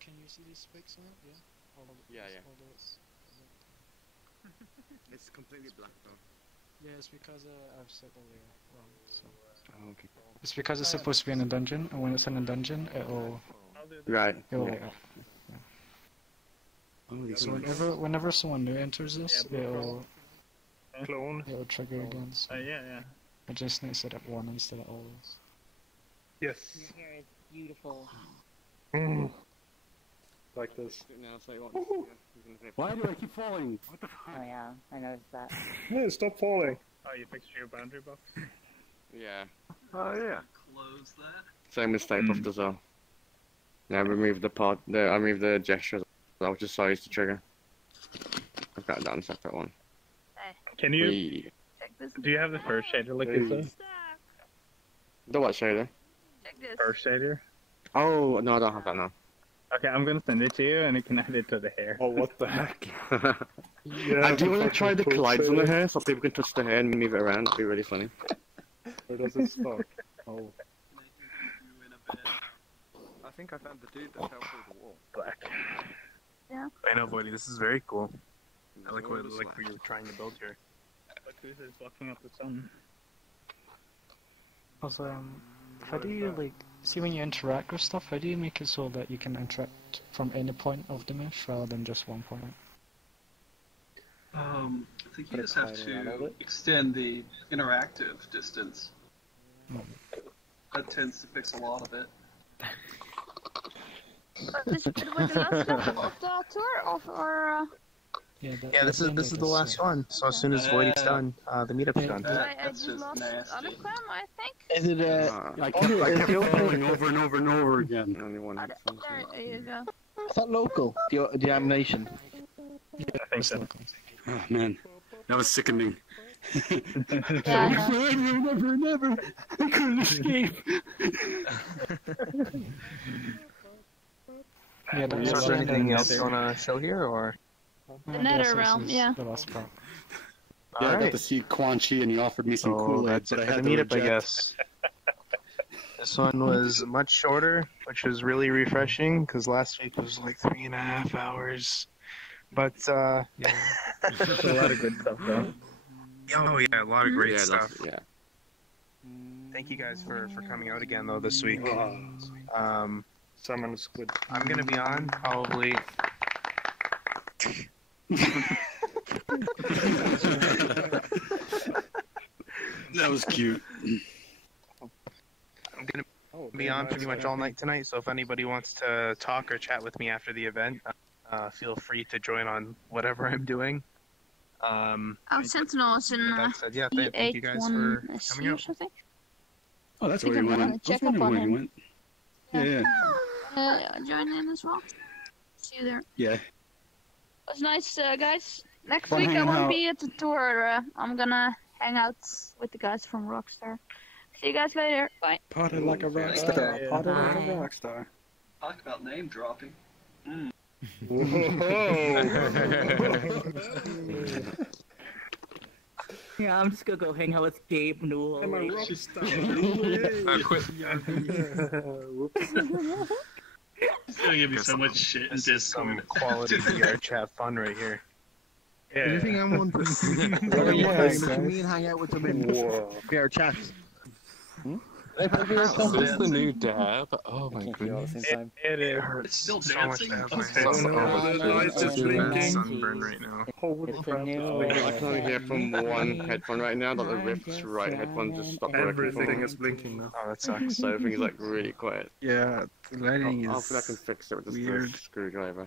can you see these spikes on it? Yeah? Although it's... It's completely black though. Yeah, it's because I've set the layer wrong, so... Oh, okay. It's because it's supposed to be in a dungeon, and when it's in a dungeon, it'll light up. Oh, So whenever someone new enters this, it'll clone. It'll trigger again. So yeah. I just need to set up 1 instead of always. Yes. Your hair is beautiful. Like this. Why do I keep falling? What the fuck? Oh yeah, I noticed that. Hey, stop falling. Oh, you fixed your boundary box? Yeah. Oh yeah. Close that. Same mistake of as well. Yeah, I removed I removed the gestures. I was just sized to trigger. I've got it down a separate one. Can you? Check this. Do you have the first shader like this? The what shader? Check this. First shader. Oh no, I don't have that now. Okay, I'm gonna send it to you, and you can add it to the hair. Oh, what the heck? I do want to try the collides on the hair so people can touch the hair and move it around. It'd be really funny. Where does it start? Oh. I think I found the dude that fell through the wall. Black. Yeah. I know, buddy. This is very cool. I like what you're trying to build here. Look who's is blocking up the sun. Also, how do you see when you interact with stuff? How do you make it so that you can interact from any point of the mesh rather than just one point? I think you just have to extend the interactive distance. That tends to fix a lot of it. This with the last level of the tour or Yeah, this is the last one. So as soon as Voidy's done, the meetup's done. I just lost other clam, I think. Is it I kept falling over and over and over again. Only one. There you go. Is that local? The animation? Yeah, I think so. Oh man, that was sickening. Yeah, never. I couldn't escape. Yeah, So is there anything else you want to show here, or? the nether realm, yeah. The last part. Yeah, I got to see Quan Chi and he offered me some Kool-Aid, but I had the to meetup, I reject. guess. This one was much shorter, which was really refreshing, because last week was like 3.5 hours. But, yeah. There's a lot of good stuff, though. Oh, yeah, a lot of great stuff. Yeah. Thank you guys for coming out again, though, this week. Summon squid. I'm going to be on probably... That was cute. I'm going to be on pretty much all night tonight, so if anybody wants to talk or chat with me after the event, feel free to join on whatever I'm doing. Our Sentinels in that said, yeah, thank you guys for coming out. I think. Oh, that's I where think you I'm gonna went. check That's up on where you him. went. Yeah. Join in as well. See you there. Yeah. It was nice, guys. Next Fun week I hanging won't out. be at the tour. I'm gonna hang out with the guys from Rockstar. See you guys later. Bye. Party like a rock Nice. star. Yeah. Party like a Bye. rock star. Talk about name dropping. Yeah, I'm just gonna go hang out with Gabe Newell. I'm a rock star. Quit. It's gonna give me so much shit in This is some Discord. quality VRChat fun right here. Yeah. You think I'm one person? Me and hang out with them in VRChat. Is this the new dab? Oh my goodness. It is. It's still So much dancing. to have my Okay. head. The lights is blinking. Sunburn right now. Holy It's a crap. new. I can only hear from one headphone right now, that the Rift's right headphone just stopped working. Everything is blinking now. Oh, that sucks. So everything's like really quiet. Yeah, the lighting Hopefully I is can fix it with this weird. first screwdriver.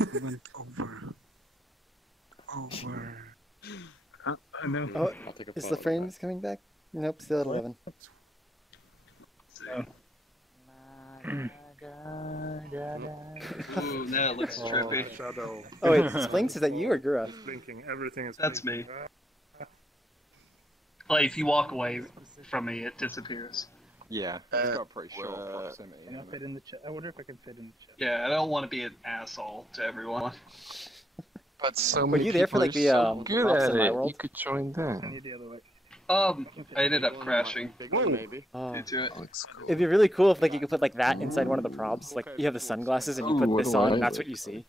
It went over. I know. Oh, I'll take a is photo the of frames coming back? Nope, still at 11. Ooh, now it looks trippy. Shadow. Oh wait, Splinks, is that you or Gura? It's blinking. Everything is That's blinking. me. Like, if you walk away from me, it disappears. Yeah, it's got pretty short proximity. Can I fit in the chat? I wonder if I can fit in the chat. Yeah, I don't want to be an asshole to everyone. But so Were many you there for people like are the so good props at in my it. world? You could join I them. need the other way. I ended up crashing Big one, maybe. into it. Looks cool. It'd be really cool if like you could put like that inside one of the props. Like you have the sunglasses and you Ooh, put this what do on I and that's like? what you see.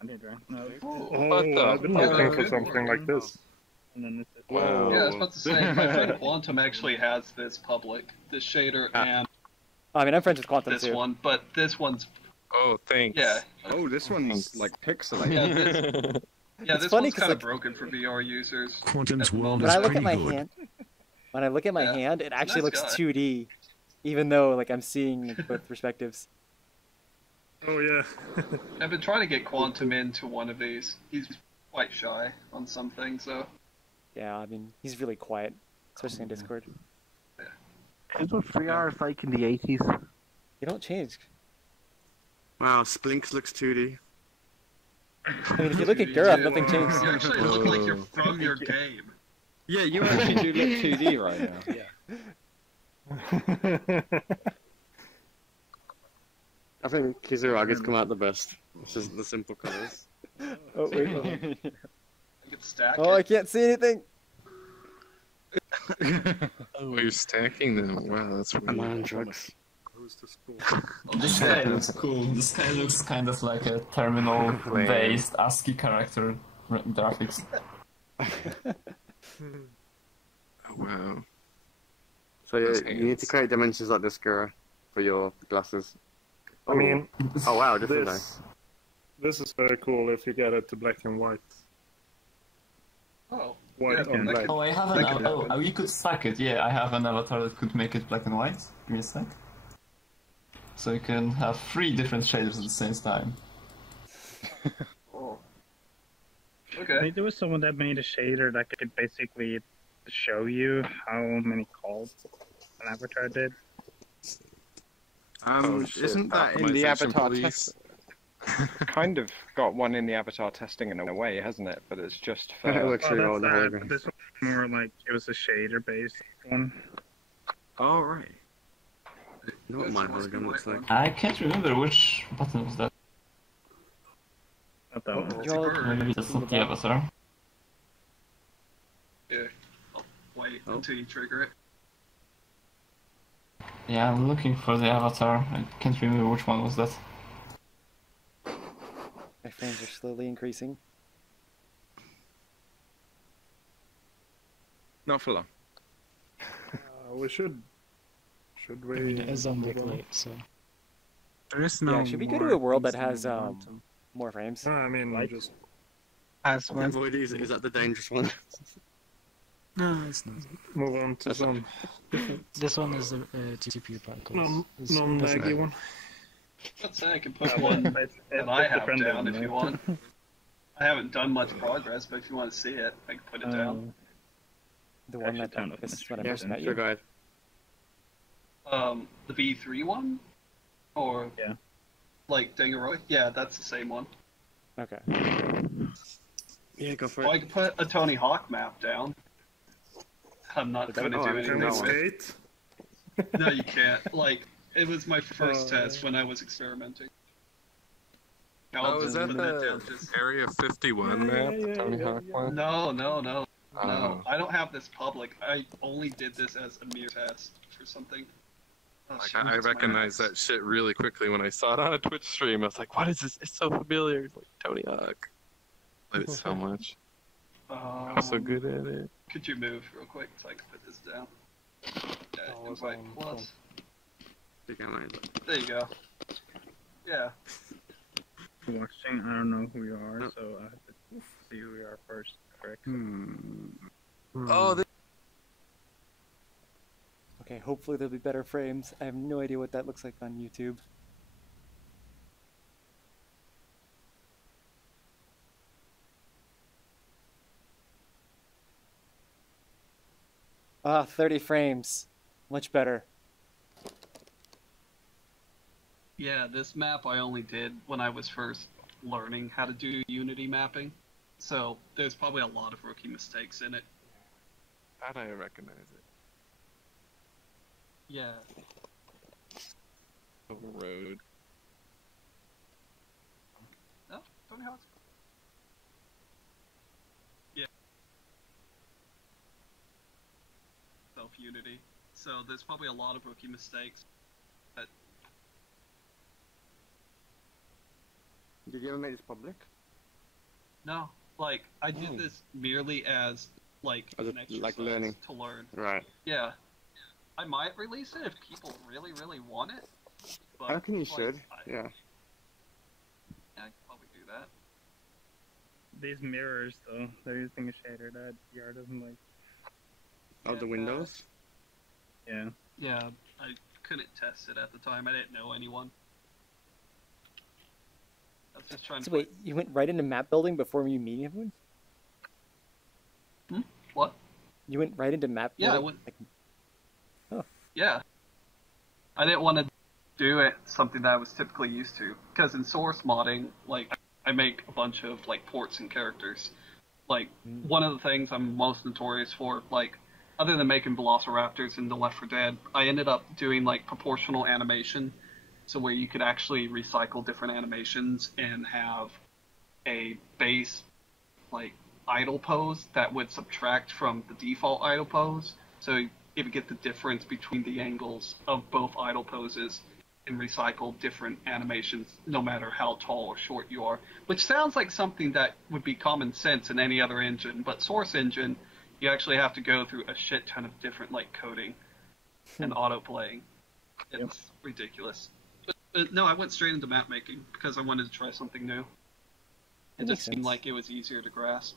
I need right. No. Oh, I've been looking for something like this. And then it's just, Whoa. Yeah, I was about to say, my friend Quantum actually has this public, this shader, and I mean, I'm friends with Quantum this too. one, but this one's Oh, thanks. yeah. Oh, this one's like pixelated. Yeah, this, yeah, It's this funny one's 'cause, kind of like- broken for VR users. Quantum's world When is I look at pretty my good. hand, when I look at my Yeah. hand, it actually Nice looks guy. 2D, even though like I'm seeing both perspectives. Oh yeah. I've been trying to get Quantum into one of these. He's quite shy on some things, though. Yeah, I mean, he's really quiet, especially in Discord. Is what VR is like in the 80s? They don't change. Wow, Splinks looks 2D. I mean, if you look at Gurav, nothing changed. You actually look like you're from your game. Yeah, you actually do look 2D right now. Yeah. I think Kizuraga's come out the best. It's just the simple colours. Oh wait. I could stack Oh, I it. can't see anything. Oh, you're stacking them. Wow, that's weird. Am I on drugs? This guy looks cool. This guy looks kind of like a terminal-based ASCII character graphics. Oh, wow. So Those you need to create dimensions like this, Gura, for your glasses. I mean, oh wow, this is nice. This is very cool if you get it to black and white. Oh. White Yeah, on that black. could- Oh, I have that an. could Oh, happen. you could stack it. Yeah, I have an avatar that could make it black and white. Give me a sec. So you can have 3 different shaders at the same time. Oh. I Okay. think there was someone that made a shader that could basically show you how many calls an avatar did. Oh, shit. Isn't that in the Optimization avatar police. test? Kind of got one in the avatar testing in a way, hasn't it? But it's just for. It looks really well in the But hologram. this was more like it was a shader based one. Oh right. You know what my hologram looks like? I can't remember which button was that. Not that one. It's a bird. Maybe that's not the avatar. Yeah. I'll wait Oh. until you trigger it. Yeah, I'm looking for the avatar. I can't remember which one was that. My frames are slowly increasing. Not for long. We should. Should we? I mean, it is on the late, so. There is no. Yeah, should we go to more a world that things in has the bottom. more frames? No, I mean just. As well. Avoid is that the dangerous one? No, it's not. Move on to some This one is the GPU particles. non-laggy one. Let's say I can put one that I have friendly down one, if you though. want. I haven't done much progress, but if you want to see it, I can put it down. The one that down this is when I Yeah, first met sure, you. go ahead. The V3 one? Or, Yeah. like, Dangaroy? Yeah, that's the same one. Okay. Yeah, go for Well, I it. can put a Tony Hawk map down. I'm not going to Oh, do I'm anything. sure Can we one. skate? No, you can't. Like, it was my first Oh, test when I was experimenting. Oh, is that put down the just- Area 51 map? The Tony Hawk one? No, no, no. Oh. No, I don't have this public. I only did this as a mere test for something. Oh, Like, shit, I that's my recognized mouse. that shit really quickly when I saw it on a Twitch stream. I was like, what is this? It's so familiar. It's like Tony Hawk. Played it so much. I'm so good at it. Could you move real quick so I can put this down? Yeah, invite plus. Think I might. There you go. Yeah. Watching, I don't know who you are, so I have to see who you are first. Correct. Oh, Okay, hopefully there'll be better frames. I have no idea what that looks like on YouTube. Ah, 30 frames. Much better. Yeah, this map I only did when I was first learning how to do Unity mapping. So there's probably a lot of rookie mistakes in it. How'd I recognize it? Yeah. Overroad. No, Tony Hawk's. Yeah. Self Unity. So there's probably a lot of rookie mistakes. But Did you ever make this public? no, like I did this merely as like As a- an exercise like learning. to learn. Right. Yeah. I might release it if people really, really want it. But, I reckon you like, should. Yeah. Yeah, I could probably do that. These mirrors, though, they're using a shader that VR doesn't like. Of the windows? Yeah. Yeah, I couldn't test it at the time. I didn't know anyone. I was just trying So to. wait, you went right into map building before you meeting everyone? What? You went right into map Yeah, I building? Yeah. I didn't want to do it something that I was typically used to, because in source modding, like, I make a bunch of like ports and characters. Like, one of the things I'm most notorious for, like, other than making velociraptors in the Left 4 Dead, I ended up doing like proportional animation, so where you could actually recycle different animations and have a base like idle pose that would subtract from the default idle pose, so it would get the difference between the angles of both idle poses and recycle different animations no matter how tall or short you are, which sounds like something that would be common sense in any other engine, but Source Engine, you actually have to go through a shit ton of different like coding and auto-playing. It's ridiculous. But no, I went straight into map making because I wanted to try something new. It just seemed like it was easier to grasp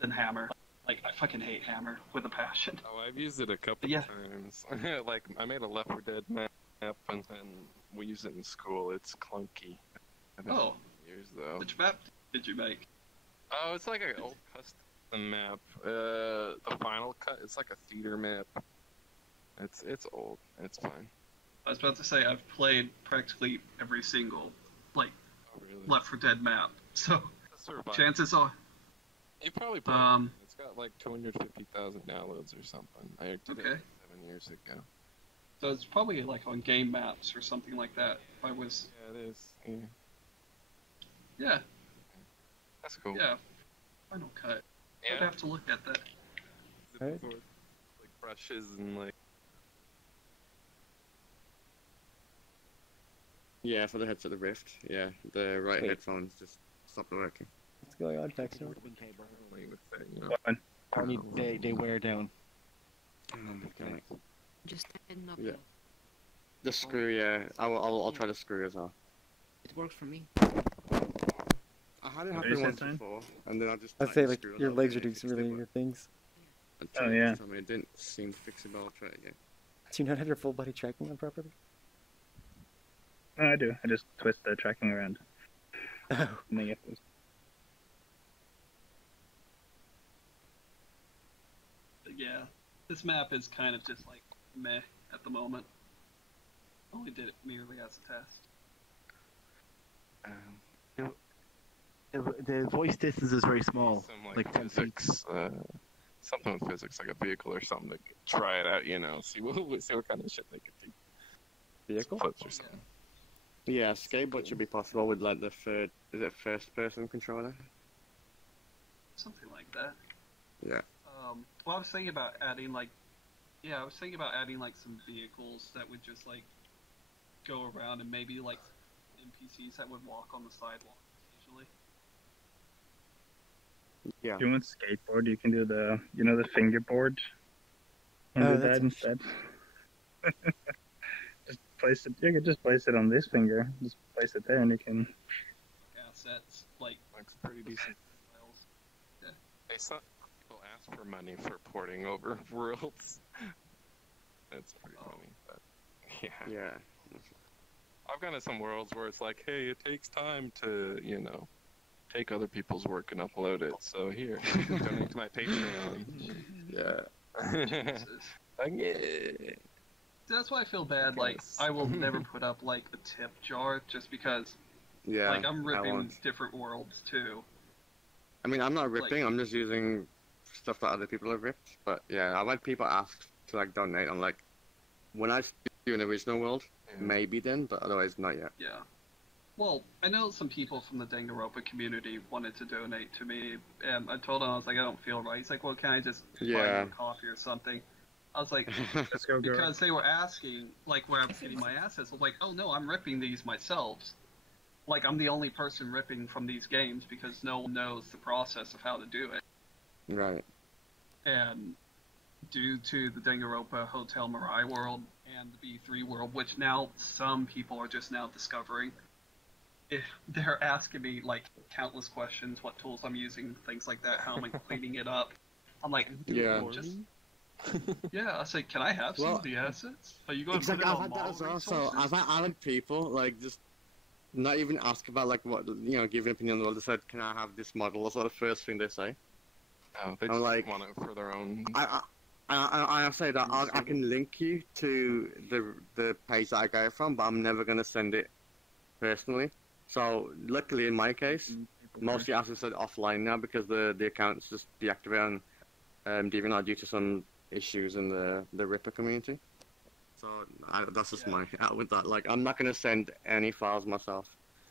than Hammer. Like, I fucking hate Hammer with a passion. Oh, I've used it a couple times. Like, I made a Left 4 Dead map, and we use it in school. It's clunky. Oh. Years though. Which map did you make? Oh, it's like an old custom map. The Final Cut. It's like a theater map. It's old. It's fine. I was about to say I've played practically every single like Left 4 Dead map, so chances are. You probably played. It's got like 250,000 downloads or something. I did it 7 years ago. So it's probably like on game maps or something like that. If I was. Yeah, it is. Yeah. Yeah. That's cool. Yeah. Final Cut. Yeah. I'd have to look at that. Like brushes and like. Yeah, for the headset of the Rift. Yeah, the right headphones just stopped working. What's going on, Texter? Apparently they wear down. Just heading up. Yeah. The screw, yeah. I'll try the screw as well. It works for me. I had it happen once before, and then I just. I say like your legs are doing some really weird things. Oh yeah. It didn't seem fixable. I'll try it again. Do you not have your full body tracking on properly? No, I do. I just twist the tracking around. Oh. And then get this. But yeah, this map is kind of just like meh at the moment. Only did it merely as a test. The voice distance is very small. Some like 10 feet. physics. Something with physics, like a vehicle or something, to try it out. You know, see what kind of shit they could do. Vehicle? Flips or something. Yeah, skateboard should be possible with like the first-person controller? Something like that. Yeah. Well, I was thinking about adding like, some vehicles that would just like go around and maybe like NPCs that would walk on the sidewalk occasionally. Yeah. If you want skateboard, you can do the fingerboard. And do that instead. Just place it. You can just place it on this finger. Just place it there, and you can. Assets like pretty decent. Yeah. Hey, some people ask for money for porting over worlds. That's pretty funny. But yeah. Yeah. I've gone to some worlds where it's like, hey, it takes time to, take other people's work and upload it. So here, donate to my Patreon. Yeah. Like, yeah. That's why I feel bad. Like, I will never put up like a tip jar just because. Yeah. Like, I'm I ripping won't. different worlds too. I mean, I'm not ripping. I'm just using stuff that other people have ripped. But yeah, I've had people ask to like donate on like when I do an original world, maybe then, but otherwise not yet. Yeah. Well, I know some people from the Danganronpa community wanted to donate to me, and I told them, I was like, I don't feel right. He's like, well, can I just buy you a coffee or something? I was like, Let's go, girl. because they were asking, like, where I'm getting my assets. I was like, oh no, I'm ripping these myself. Like, I'm the only person ripping from these games because no one knows the process of how to do it. Right. And due to the Danganronpa Hotel Mirai world and the V3 world, which now some people are just now discovering. If they're asking me like countless questions, what tools I'm using, things like that, how am I cleaning it up? I'm like, Yeah. just yeah. I say, can I have some of the assets? Are you going to put Exactly, it I've on had that model as well. So resources? I've had people like just not even ask about like what give an opinion on the world. They said, "Can I have this model?" That's like the first thing they say. Oh, they I'm just like, want it for their own. I say that I can link you to the page that I got it from, but I'm never gonna send it personally. So luckily in my case, most of the assets are offline now because the account's just deactivated on DeviantArt due to some issues in the Ripper community. So that's just my out with that. Like I'm not gonna send any files myself.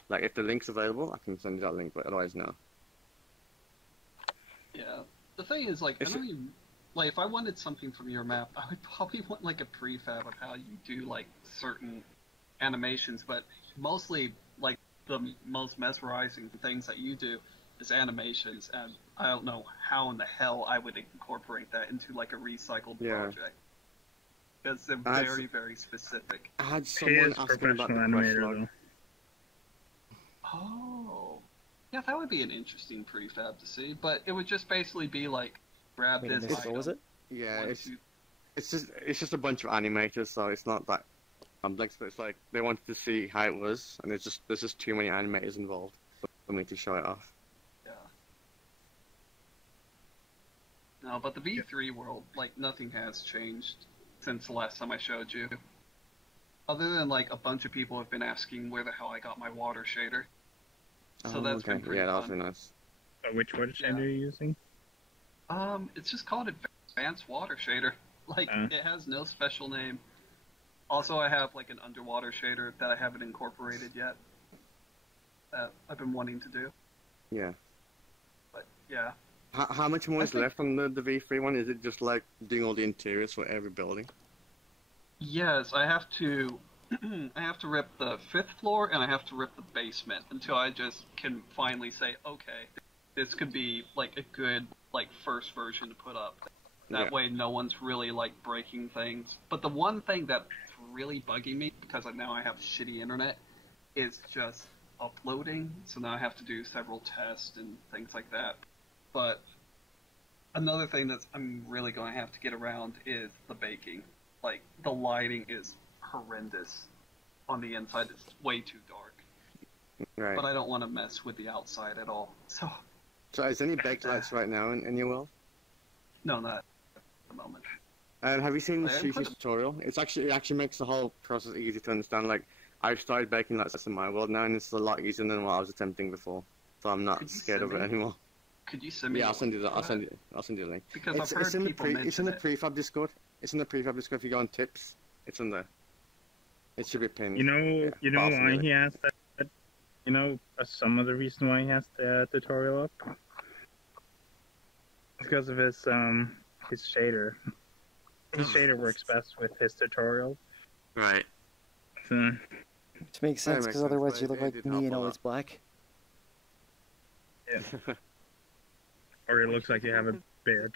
Like if the link's available, I can send you that link, but otherwise no. Yeah. The thing is, like, I know you, like, if I wanted something from your map, I would probably want like a prefab of how you do like certain animations, but mostly like the most mesmerizing things that you do is animations, and I don't know how in the hell I would incorporate that into like a recycled project. Because they're very, very specific. I had someone asking about the quest log. Oh. Yeah, that would be an interesting prefab to see, but it would just basically be like, grab this item. What was it? Yeah, it's just a bunch of animators, so it's not that complex, but it's like they wanted to see how it was, and there's just too many animators involved for me to show it off. Yeah. No, but the V3 world, like, nothing has changed since the last time I showed you. Other than, like, a bunch of people have been asking where the hell I got my water shader. So that's been pretty fun. Yeah, that was really nice. Which water shader are you using? It's just called Advanced Water Shader. Like, it has no special name. Also, I have, like, an underwater shader that I haven't incorporated yet. That I've been wanting to do. Yeah. But, yeah. How much more is left on the V3 one? Is it just, like, doing all the interiors for every building? Yes, I have to... I have to rip the 5th floor, and I have to rip the basement until I just can finally say, okay, this could be, like, a good, like, first version to put up. That way no one's really, like, breaking things. But the one thing that's really bugging me, because now I have shitty internet, is just uploading. So now I have to do several tests and things like that. But another thing that I'm really going to have to get around is the baking. Like, the lighting is horrendous on the inside. It's way too dark. Right. But I don't want to mess with the outside at all. So is there any baked lights right now in your world? No, not at the moment. And have you seen the Sushi's tutorial? It actually makes the whole process easy to understand. Like, I've started baking lights in my world now, and it's a lot easier than what I was attempting before. So I'm not scared of it anymore. Could you send me? Yeah, I'll send you that. I'll send you a link. Because it's I've heard people mention it's in the prefab Discord. It's in the prefab Discord. If you go on tips, it's in there. It should be pinned. You know why he has that? You know some of the reason why he has the tutorial up? Because of his shader. His shader works best with his tutorial. Right. Which makes sense, because otherwise you look like me and always black. Yeah. Or it looks like you have a beard.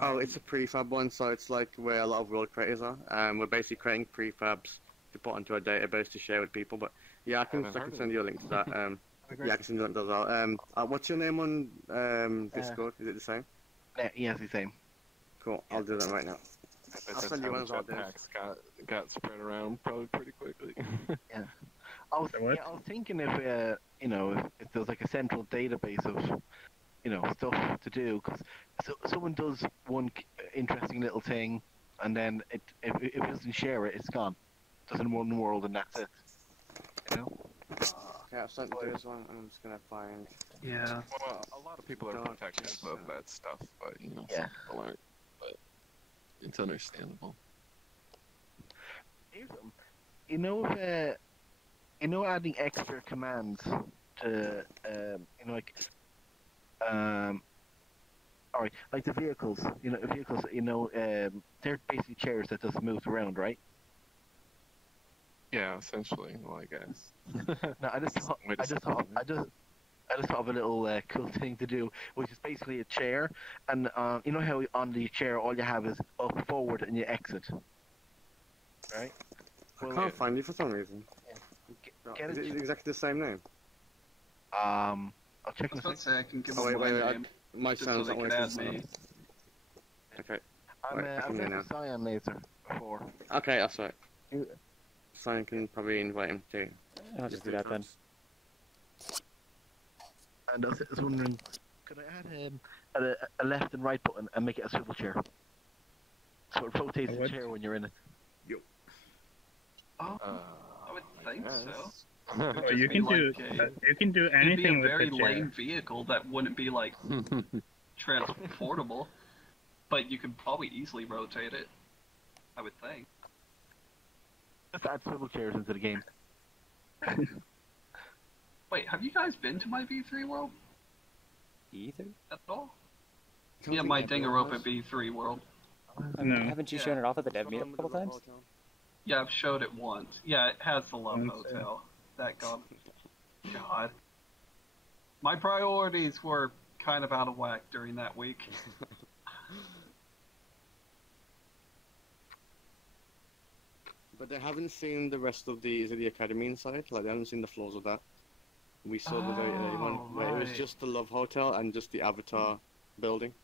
Oh, it's a prefab one, so it's like where a lot of world creators are. We're basically creating prefabs to put onto a database to share with people. But yeah, I can send you a link to that. Yeah, I can send you a link to that as well. What's your name on Discord? Is it the same? Yeah, it's the same. Cool. I'll do that right now. I'll send you one as well. Got spread around probably pretty quickly. Yeah. I was thinking if if there's like a central database of stuff to do, because someone does one interesting little thing, and then if it doesn't share it, it's gone. Just in one world, and that's it. Okay, I've sent you this one. I'm just gonna find. Yeah. Well, a lot of people are protective of that stuff, but some people aren't. But it's understandable. Adding extra commands to alright, like the vehicles. They're basically chairs that just move around, right? Yeah, essentially. Well, I guess. No, I just thought of a little cool thing to do, which is basically a chair, and you know how on the chair all you have is up forward and you exit, right? I can't find you for some reason. Get Is it? it exactly the same name? I'll check I was in a about to second. say I can give Oh, them wait, my wait, name. my just so sound's they not can working. add me. Okay. I'm Right, I I've can hear met now. the Cyan laser before. Okay, that's right. Simon can probably invite him too. I'll just do that then. And I was wondering, could I add a left and right button and make it a swivel chair? So it rotates the chair when you're in it. Oh, I would think so. Oh, you can do anything It'd be a with very the chair. lame vehicle that wouldn't be like transportable, but you could probably easily rotate it. I would think. Just add swivel chairs into the game. Wait, have you guys been to my V3 world Either? at all? Don't Yeah, think my everyone Dingarope has. at V3 world. Haven't you shown it off at the dev meetup a couple times? Yeah, I've showed it once. Yeah, it has the Love Hotel. That god. God. My priorities were kind of out of whack during that week. But they haven't seen the rest of the academy inside. Like they haven't seen the floors of that. We saw the very early one where it was right. just the Love Hotel and just the Avatar building.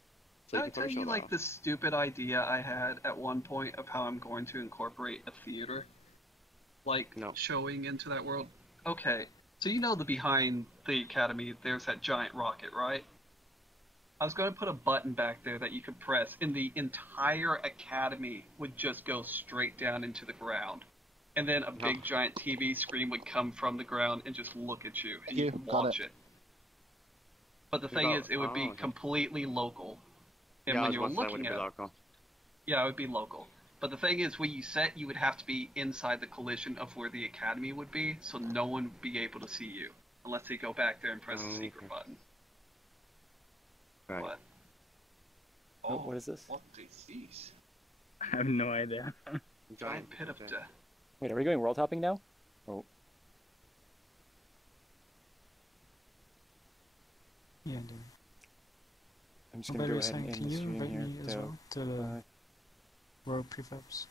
So Did I you can tell probably you show like that the stupid idea I had at one point of how I'm going to incorporate a theater? Like showing into that world? Okay, so you know the behind the academy, there's that giant rocket, right? I was going to put a button back there that you could press, and the entire academy would just go straight down into the ground. And then a big giant TV screen would come from the ground and just look at you, and you could watch it. But the thing is, it would be completely local. And when you were looking at it, yeah, it would be local. But the thing is, when you set, you would have to be inside the collision of where the academy would be, so no one would be able to see you unless they go back there and press the secret button. Right. But, Oh, what is this? What is this? I have no idea. Giant pit of death. Wait, are we going world hopping now? Oh. Yeah, dude. I'm just gonna go ahead and end the stream here. as well to the world prefabs.